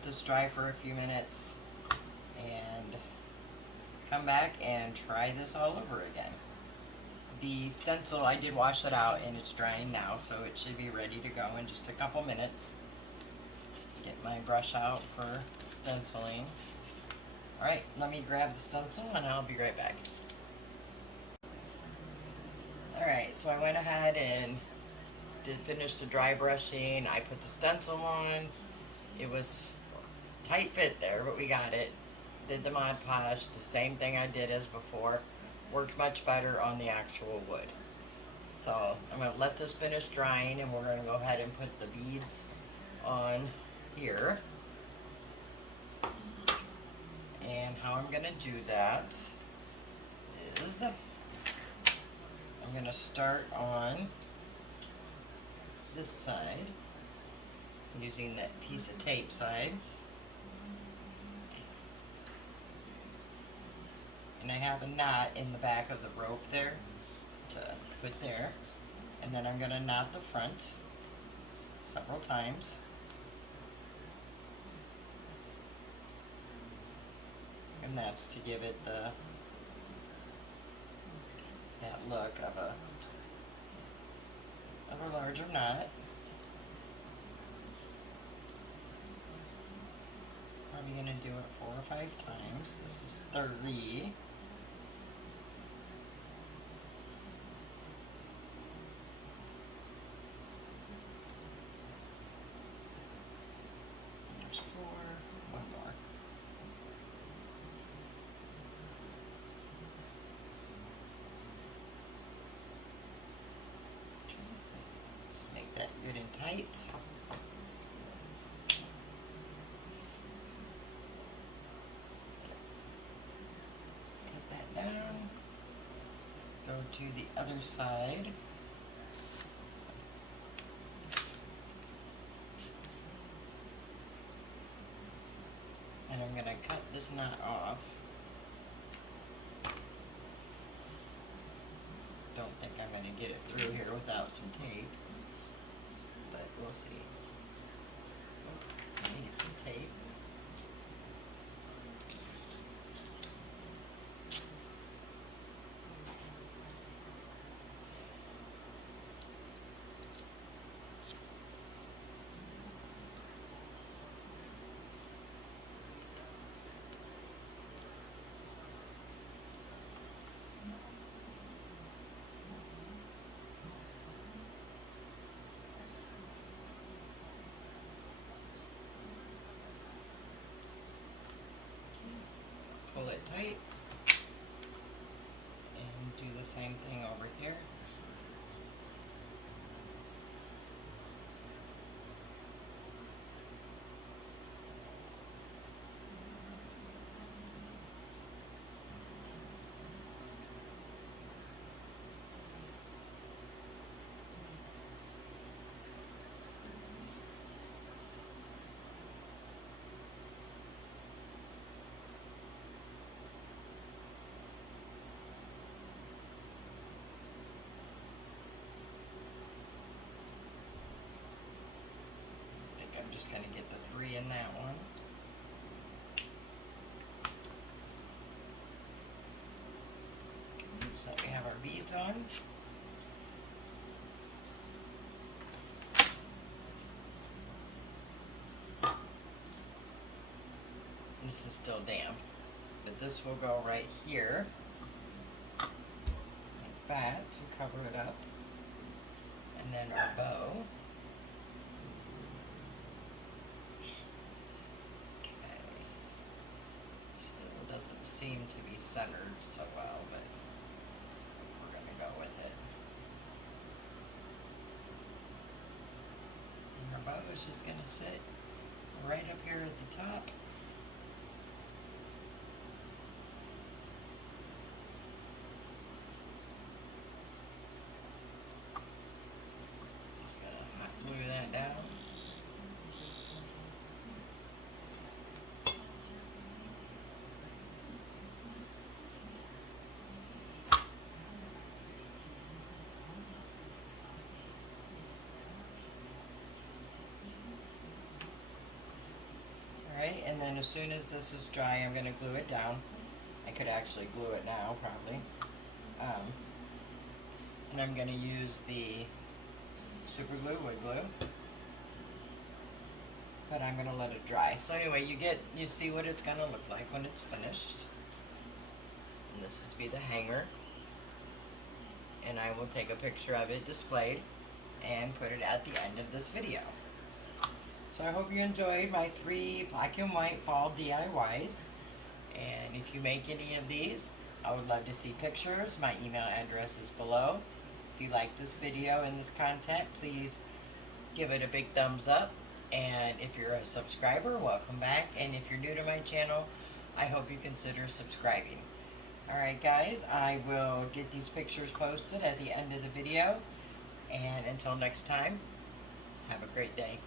this dry for a few minutes and come back and try this all over again. The stencil, I did wash it out and it's drying now, so it should be ready to go in just a couple minutes. Get my brush out for stenciling. Alright, let me grab the stencil and I'll be right back. Alright, so I went ahead and did finish the dry brushing. I put the stencil on. It was tight fit there, but we got it. Did the Mod Podge, the same thing I did as before. Worked much better on the actual wood. So I'm going to let this finish drying and we're going to go ahead and put the beads on here. And how I'm going to do that is I'm going to start on this side using that piece of tape side. And I have a knot in the back of the rope there to put there. And then I'm going to knot the front several times. And that's to give it that look of a larger knot. Probably going to do it 4 or 5 times. This is 30. There's 4. One more. Just make that good and tight. Put that down. Go to the other side. And I'm going to cut this knot off. Don't think I'm going to get it through here without some tape, but we'll see. Oh, I need some tape. Pull it tight and do the same thing over here. I'm just going to get the 3 in that one. So we have our beads on. This is still damp, but this will go right here, like that, to cover it up. And then our bow. Seem to be centered so well, but we're going to go with it. And our bow is just going to sit right up here at the top. Just going to hot glue that down. Right, and then as soon as this is dry, I'm going to glue it down. I could actually glue it now, probably. And I'm going to use the super glue, wood glue. But I'm going to let it dry. So anyway, you see what it's going to look like when it's finished. And this is be the hanger. And I will take a picture of it displayed and put it at the end of this video. So I hope you enjoyed my 3 black and white fall DIYs. And if you make any of these, I would love to see pictures. My email address is below. If you like this video and this content, please give it a big thumbs up. And if you're a subscriber, welcome back. And if you're new to my channel, I hope you consider subscribing. Alright guys, I will get these pictures posted at the end of the video. And until next time, have a great day.